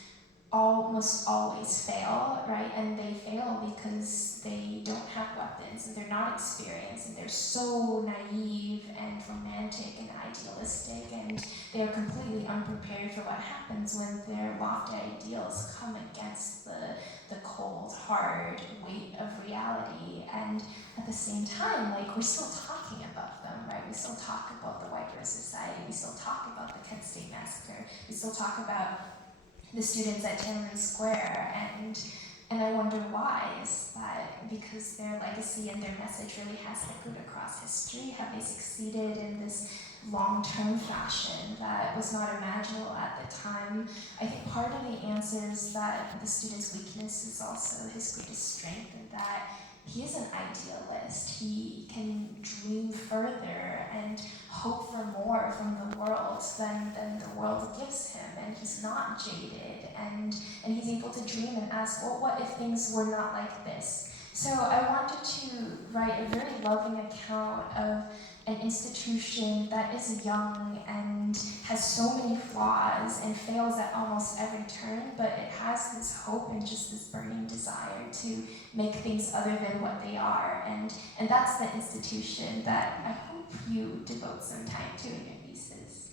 almost always fail, right? And they fail because they don't have weapons and they're not experienced and they're so naive and romantic and idealistic, and they're completely unprepared for what happens when their lofty ideals come against the cold, hard weight of reality. And at the same time, like, we're still talking about them, right? We still talk about the White Rose Society, we still talk about the Kent State Massacre, we still talk about the students at Tiananmen Square, and I wonder why. Is that because their legacy and their message really has echoed across history? Have they succeeded in this long-term fashion that was not imaginable at the time? I think part of the answer is that the student's weakness is also his greatest strength, and that he is an idealist. He can dream further and hope for more from the world than the world gives him, and he's not jaded, and he's able to dream and ask, well, what if things were not like this? So I wanted to write a very loving account of an institution that is young and has so many flaws and fails at almost every turn, but it has this hope and just this burning desire to make things other than what they are. And that's the institution that I hope you devote some time to in your thesis.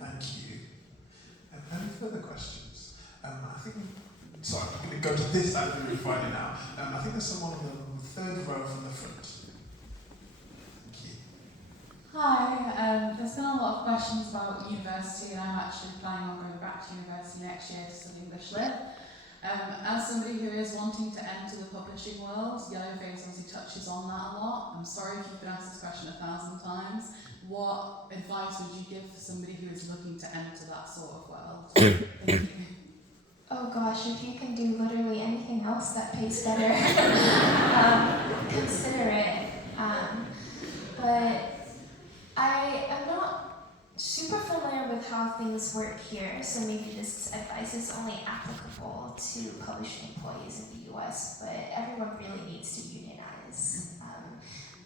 Thank you. Any further questions? I think, sorry, I'm going to go to this side of the room right now. I think there's someone on the third row from the front. Hi, there's been a lot of questions about university, and I'm actually planning on going back to university next year to study English Lit. As somebody who is wanting to enter the publishing world, Yellowface obviously touches on that a lot. I'm sorry if you've been asked this question 1,000 times. What advice would you give for somebody who is looking to enter that sort of world? Thank you. Oh gosh, if you can do literally anything else that pays better, consider it. But I am not super familiar with how things work here, so maybe this advice is only applicable to publishing employees in the US, but everyone really needs to unionize.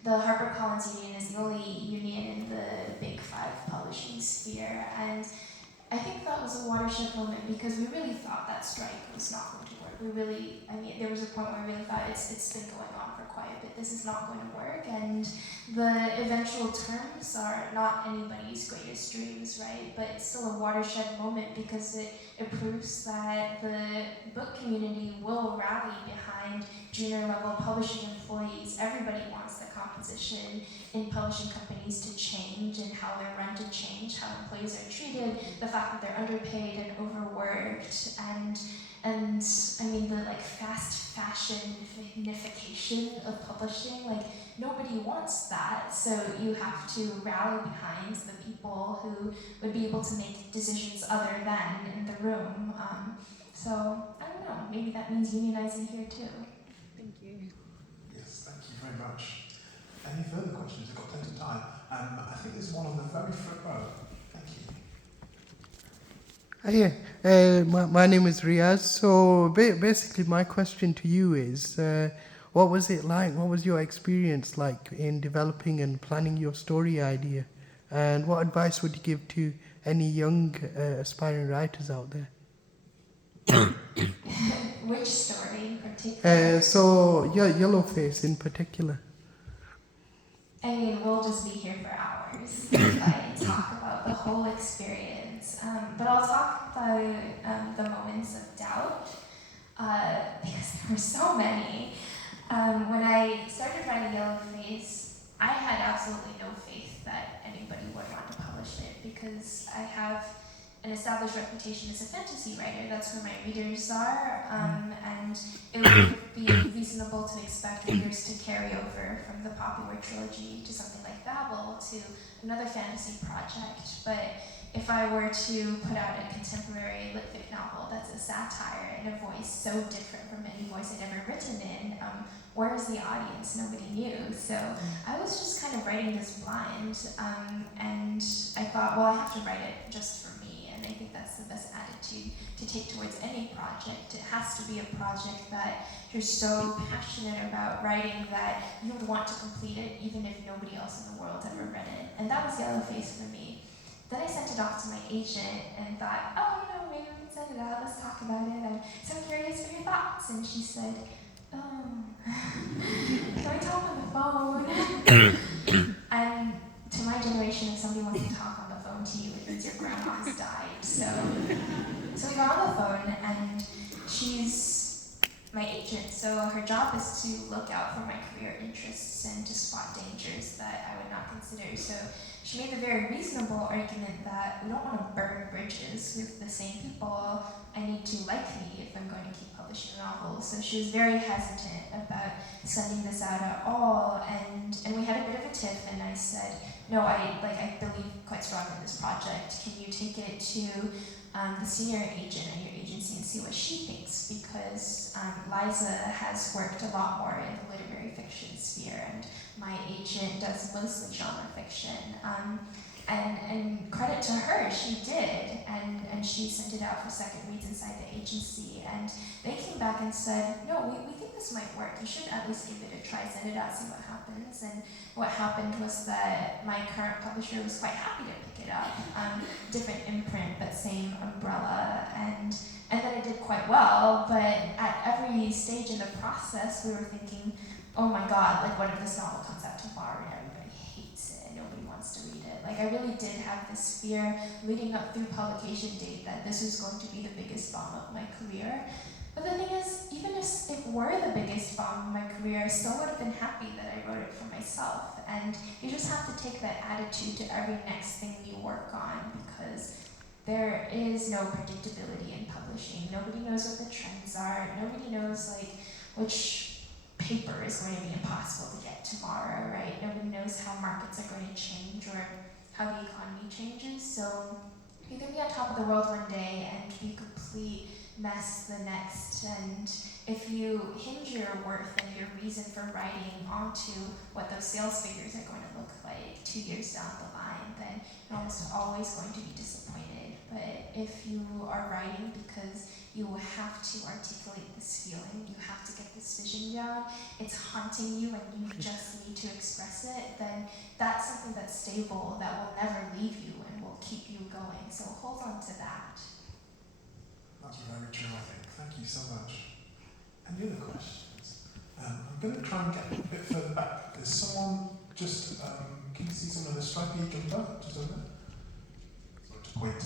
The HarperCollins Union is the only union in the Big Five publishing sphere, and I think that was a watershed moment because we really thought that strike was not going to work. There was a point where we really thought it's been going on for quite a bit. This is not going to work, and the eventual terms are not anybody's greatest dreams, right? But it's still a watershed moment because it proves that the book community will rally behind junior level publishing employees. Everybody wants the composition in publishing companies to change and how they're run to change, how employees are treated, the fact that they're underpaid and overworked, and the fast fashionification of publishing, nobody wants that. So you have to rally behind the people who would be able to make decisions other than in the room. So I don't know, maybe that means unionizing here too. Thank you. Yes, thank you very much. Any further questions? We've got plenty of time. I think there's one on the very front row. Thank you. My name is Riaz. So basically my question to you is, what was it like? What was your experience like in developing and planning your story idea? And what advice would you give to any young aspiring writers out there? Which story in particular? So Yellowface in particular. I mean, we'll just be here for hours if I talk about the whole experience. But I'll talk about the moments of doubt, because there were so many. When I started writing Yellowface, I had absolutely no faith that anybody would want to publish it because I have an established reputation as a fantasy writer. That's where my readers are, and it would be reasonable to expect readers to carry over from the popular trilogy to something like Babel to another fantasy project. But if I were to put out a contemporary lit fic novel that's a satire in a voice so different from any voice I'd ever written in, where is the audience? Nobody knew. So I was just kind of writing this blind, and I thought, well, I have to write it just for me, and I think that's the best attitude to take towards any project. It has to be a project that you're so passionate about writing that you would want to complete it even if nobody else in the world ever read it. And that was Yellowface for me. Then I sent it off to my agent and thought, oh, maybe we can send it out, let's talk about it. I'm so curious for your thoughts. And she said, oh, can we talk on the phone? And to my generation, if somebody wants to talk on the phone to you, it means your grandma's died. So we got on the phone, and she's my agent, so her job is to look out for my career interests and to spot dangers that I would not consider. So she made the very reasonable argument that we don't want to burn bridges with the same people. I need to like me if I'm going to keep publishing novels. So she was very hesitant about sending this out at all, and we had a bit of a tiff, and I said, no, I believe quite strongly in this project. Can you take it to the senior agent at your agency and see what she thinks? Because Liza has worked a lot more in the literary fiction sphere, and my agent does mostly genre fiction. And credit to her, she did, and she sent it out for second reads inside the agency, and they came back and said, no, we think this might work, you should at least give it a try, send it out, see what happens. And what happened was that my current publisher was quite happy to pick it up, different imprint, but same umbrella, and then it did quite well, but at every stage in the process, we were thinking, oh my god, what if this novel comes out tomorrow and everybody hates it and nobody wants to read it? I really did have this fear leading up through publication date that this was going to be the biggest bomb of my career. But the thing is, even if it were the biggest bomb of my career, I still would have been happy that I wrote it for myself. And you just have to take that attitude to every next thing you work on, because there is no predictability in publishing. Nobody knows what the trends are. Nobody knows which paper is going to be impossible to get tomorrow, right? Nobody knows how markets are going to change or how the economy changes. So you can be on top of the world one day and be complete mess the next. And if you hinge your worth and your reason for writing onto what those sales figures are going to look like 2 years down the line, then you're almost always going to be disappointed. But if you are writing because you have to articulate this feeling, you have to get this vision down, it's haunting you and you just need to express it, then that's something that's stable, that will never leave you and will keep you going. So hold on to that. That's very true, I think. Thank you so much. Any other questions? I'm going to try and get a bit further back. There's someone just, can you see someone in a stripy jumper just over there? Sorry to point.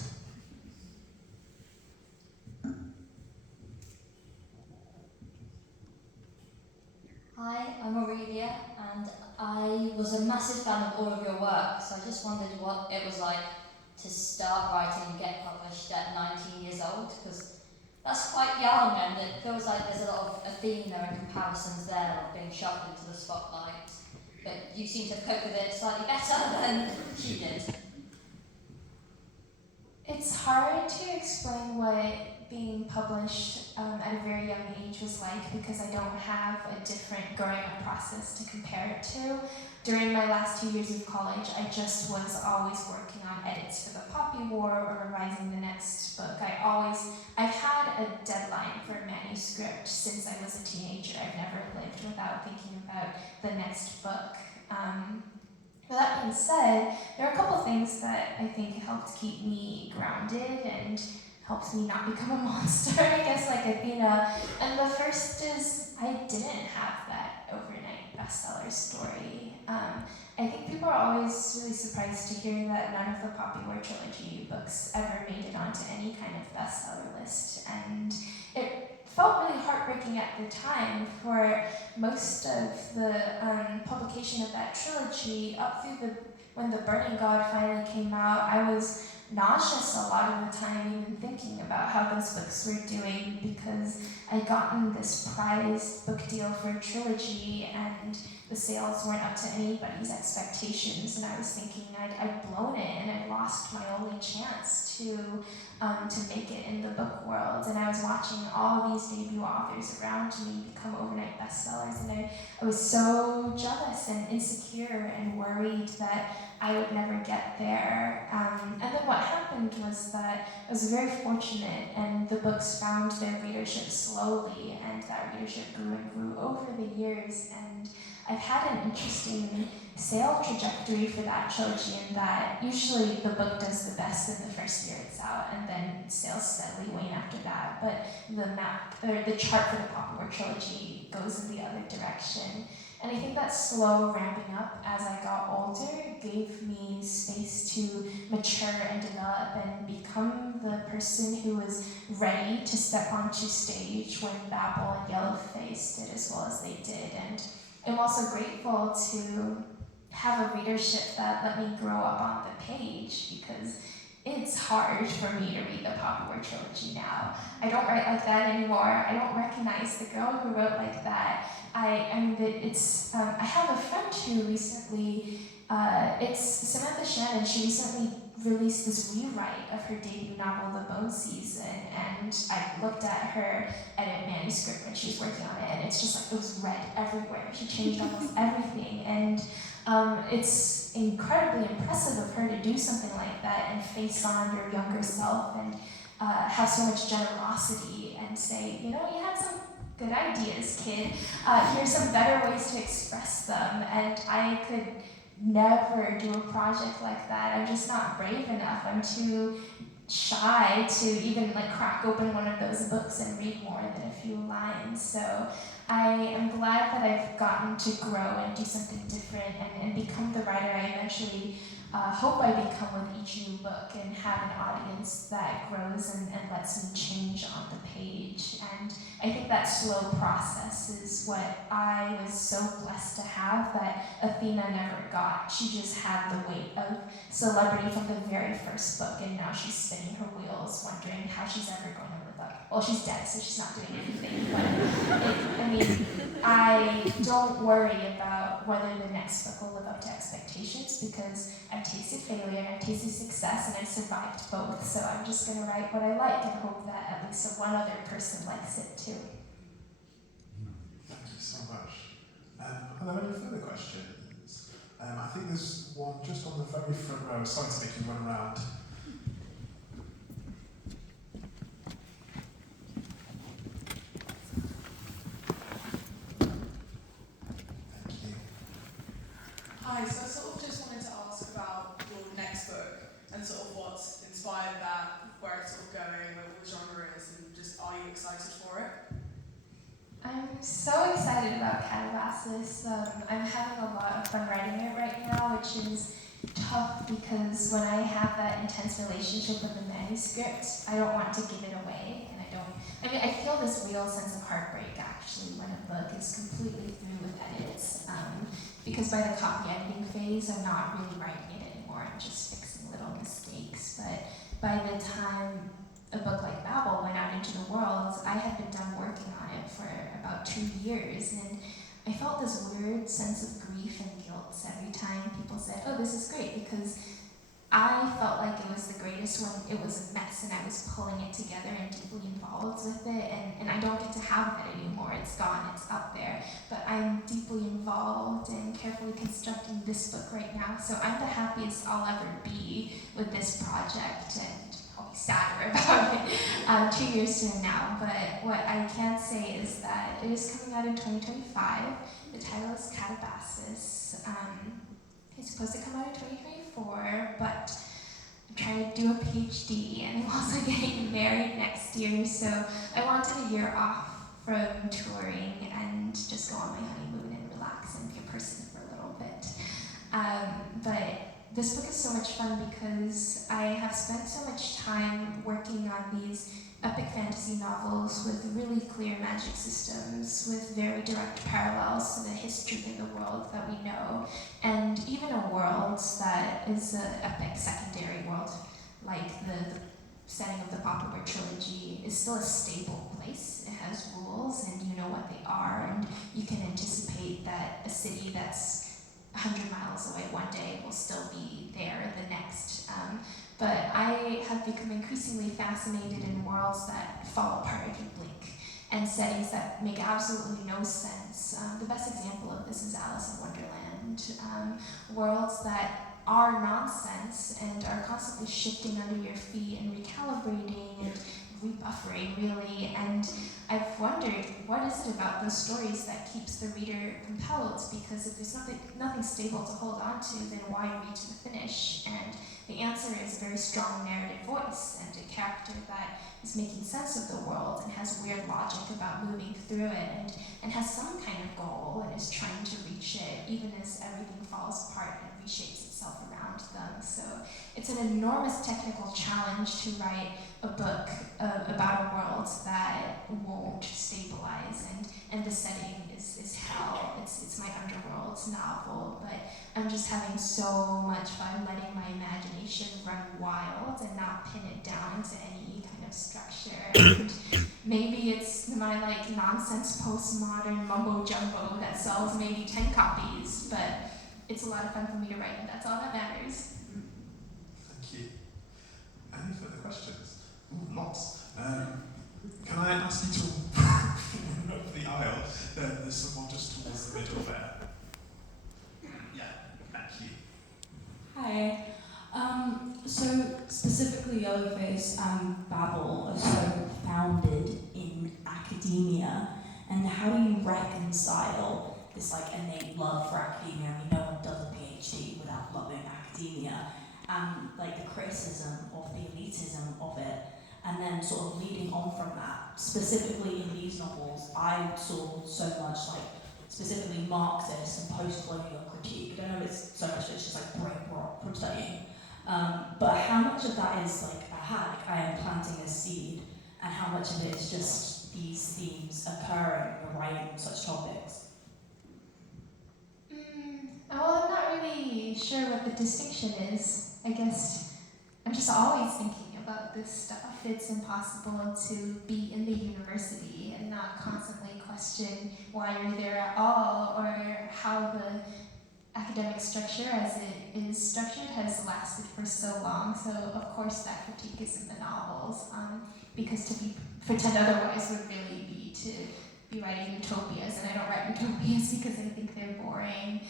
Hi, I'm Aurelia, and I was a massive fan of all of your work, so I just wondered what it was like to start writing and get published at 19 years old, because that's quite young, and it feels like there's a lot of a theme there and comparisons there of being shoved into the spotlight, but you seem to have coped with it slightly better than she did. It's hard to explain what being published at a very young age was like, because I don't have a different growing up process to compare it to. During my last 2 years of college, I just was always working on edits for the Poppy War or revising the next book. I've had a deadline for a manuscript since I was a teenager. I've never lived without thinking about the next book. But that being said, there are a couple things that I think helped keep me grounded and helped me not become a monster, I guess, like Athena. And the first is I didn't have that overnight bestseller story. I think people are always really surprised to hear that none of the Poppy War trilogy books ever made it onto any kind of bestseller list. And it felt really heartbreaking at the time. For most of the publication of that trilogy, up through when The Burning God finally came out, I was nauseous a lot of the time even thinking about how those books were doing, because I'd gotten this prized book deal for a trilogy and the sales weren't up to anybody's expectations, and I was thinking I'd blown it and I'd lost my only chance to make it in the book world. world, and I was watching all these debut authors around me become overnight bestsellers, and I was so jealous and insecure and worried that I would never get there. And then what happened was that I was very fortunate, and the books found their readership slowly, and that readership grew and grew over the years. And I've had an interesting sale trajectory for that trilogy in that usually the book does the best in the first year it's out, and then sales steadily wane after that. But the chart for the Popular trilogy goes in the other direction. And I think that slow ramping up as I got older gave me space to mature and develop and become the person who was ready to step onto stage when Babel and Yellowface did as well as they did. And I'm also grateful to have a readership that let me grow up on the page, because it's hard for me to read the Popular trilogy now. I don't write like that anymore. I don't recognize the girl who wrote like that. I have a friend who recently, it's Samantha Shannon, she recently released this rewrite of her debut novel, The Bone Season, and I looked at her edit manuscript when she was working on it, and it's just like it was red everywhere. She changed almost everything, and it's incredibly impressive of her to do something like that and face on her younger self and have so much generosity and say, you know, you had some good ideas, kid. Here's some better ways to express them, and I could never do a project like that. I'm just not brave enough. I'm too shy to even like crack open one of those books and read more than a few lines. So I am glad that I've gotten to grow and do something different and become the writer I eventually hope I become with each new book, and have an audience that grows and lets me change on the page. And I think that slow process is what I was so blessed to have that Athena never got. She just had the weight of celebrity from the very first book, and now she's spinning her wheels wondering how she's ever going to live up. Well, she's dead, so she's not doing anything, but I don't worry about whether the next book will live up to expectations, because I've tasted failure and I've tasted success and I've survived both. So I'm just going to write what I like and hope that at least one other person likes it too. Thank you so much. Are there any further questions? I think there's one just on the very front row. Sorry to make you run around. Hi, so I sort of just wanted to ask about your next book and sort of what's inspired that, where it's sort of going, what the genre is, and just are you excited for it? I'm so excited about Calabasas. I'm having a lot of fun writing it right now, which is tough because when I have that intense relationship with the manuscript, I don't want to give it away, and I feel this real sense of heartbreak actually when a book is completely through with edits. Because by the copy editing phase, I'm not really writing it anymore. I'm just fixing little mistakes. But by the time a book like Babel went out into the world, I had been done working on it for about 2 years, and I felt this weird sense of grief and guilt every time people said, "Oh, this is great," because I felt like it was the greatest when it was a mess and I was pulling it together and deeply involved with it, and I don't get to have that anymore. It's gone, it's out there. But I'm deeply involved and carefully constructing this book right now, so I'm the happiest I'll ever be with this project, and I'll be sadder about it 2 years from now. But what I can say is that it is coming out in 2025. The title is Calabasas. It's supposed to come out in 2024, but I'm trying to do a PhD and I'm also getting married next year, so I wanted a year off from touring and just go on my honeymoon and relax and be a person for a little bit. But this book is so much fun because I have spent so much time working on these epic fantasy novels with really clear magic systems, with very direct parallels to the history of the world that we know, and even a world that is an epic secondary world, like the setting of the Popular trilogy, is still a stable place. It has rules, and you know what they are, and you can anticipate that a city that's 100 miles away one day will still be there the next. But I have become increasingly fascinated in worlds that fall apart if you blink, and settings that make absolutely no sense. The best example of this is Alice in Wonderland. Worlds that are nonsense and are constantly shifting under your feet and recalibrating and rebuffering, really. And I've wondered, what is it about those stories that keeps the reader compelled? Because if there's nothing stable to hold on to, then why read to the finish? And the answer is a very strong narrative voice and a character that is making sense of the world and has weird logic about moving through it and has some kind of goal and is trying to reach it, even as everything falls apart and reshapes itself around them. So it's an enormous technical challenge to write a book about a world that won't stabilize, and the setting is hell. It's my underworld novel, but I'm just having so much fun letting my imagination run wild and not pin it down into any kind of structure. And maybe it's my nonsense postmodern mumbo jumbo that sells maybe 10 copies, but it's a lot of fun for me to write, and that's all that matters. Thank you. Any further questions? Ooh, lots. Can I ask you to run up the aisle? There's someone just towards the middle there. Yeah, thank you. Hi. So specifically Yellowface and Babel are so founded in academia, and how do you reconcile this innate love for academia? I mean, no one does a PhD without loving academia, and the criticism of the elitism of it, and then sort of leading on from that. Specifically in these novels, I saw so much specifically Marxist and post-colonial critique. I don't know if it's so much it's just brain rot from studying. But how much of that is I am planting a seed, and how much of it is just these themes occurring when writing on such topics? Well, I'm not really sure what the distinction is. I guess I'm just always thinking about this stuff. It's impossible to be in the university and not constantly question why you're there at all, or how the academic structure as it is structured has lasted for so long. So of course that critique is in the novels, because to pretend otherwise would really be to be writing utopias, and I don't write utopias because I think they're boring.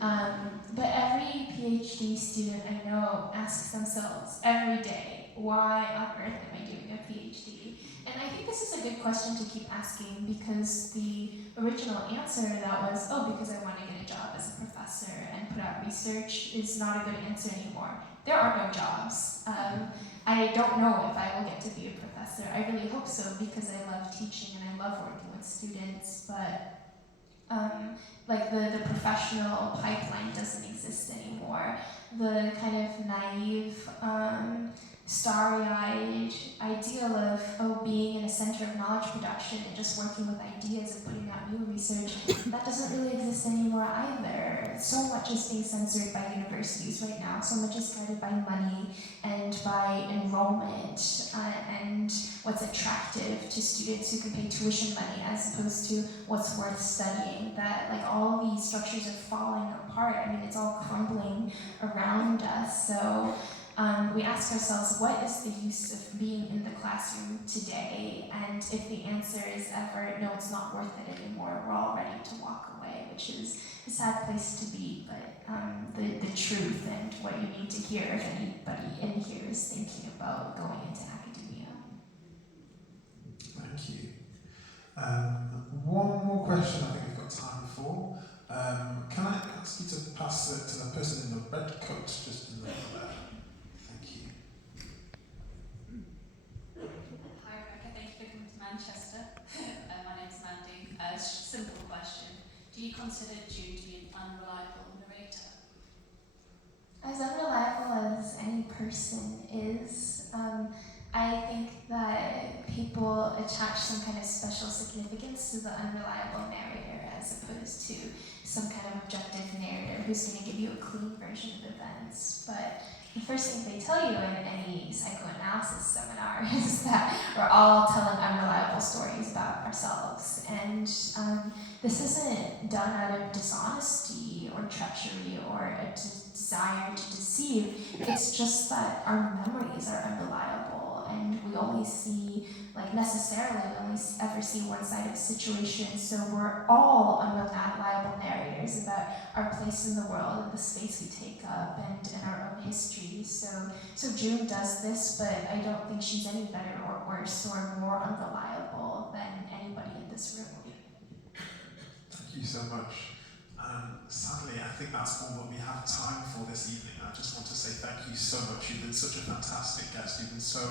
But every PhD student I know asks themselves every day, why on earth am I doing a PhD? And I think this is a good question to keep asking, because the original answer that was, because I want to get a job as a professor and put out research, is not a good answer anymore. There are no jobs. I don't know if I will get to be a professor. I really hope so, because I love teaching and I love working with students, but the professional pipeline doesn't exist anymore. The kind of naive, starry-eyed ideal of being in a center of knowledge production and just working with ideas and putting out new research, that doesn't really exist anymore either. So much is being censored by universities right now. So much is guided by money and by enrollment and what's attractive to students who can pay tuition money as opposed to what's worth studying. That all these structures are falling apart. I mean, it's all crumbling around us. So we ask ourselves, what is the use of being in the classroom today? And if the answer is ever, no, it's not worth it anymore, we're all ready to walk away, which is a sad place to be, but the truth and what you need to hear if anybody in here is thinking about going into academia. Thank you. One more question I think we've got time for. Can I ask you to pass it to the person in the red coat just in the middle there? Thank you. Hi Rebecca, thank you for coming to Manchester. My name's Mandy. Simple question. Do you consider Jude to be an unreliable narrator? As unreliable as any person is, I think that people attach some kind of special significance to the unreliable narrator as opposed to some kind of objective narrator who's going to give you a clean version of events. But the first thing they tell you in any psychoanalysis seminar is that we're all telling unreliable stories about ourselves. And this isn't done out of dishonesty or treachery or a desire to deceive. It's just that our memories are unreliable. and we only see, like necessarily, we only ever see one side of the situation, so we're all unreliable narrators about our place in the world and the space we take up and our own history. So June does this, but I don't think she's any better or worse or more unreliable than anybody in this room. Thank you so much. Sadly, I think that's all that we have time for this evening. I just want to say thank you so much. You've been such a fantastic guest. You've been so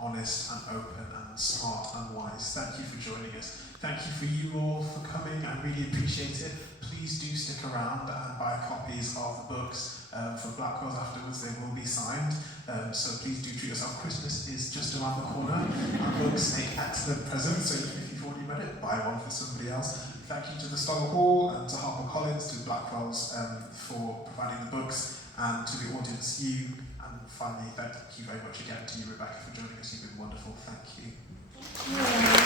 honest and open and smart and wise. Thank you for joining us. Thank you for you all for coming. I really appreciate it. Please do stick around and buy copies of the books for Blackwell's afterwards. They will be signed. So please do treat yourself. Christmas is just around the corner. Our books make excellent presents. So if you've already read it, buy one for somebody else. Thank you to the Stoller Hall and to HarperCollins, to Blackwell's for providing the books, and to the audience, you. And finally, thank you very much again to you, Rebecca, for joining us. You've been wonderful. Thank you. Thank you.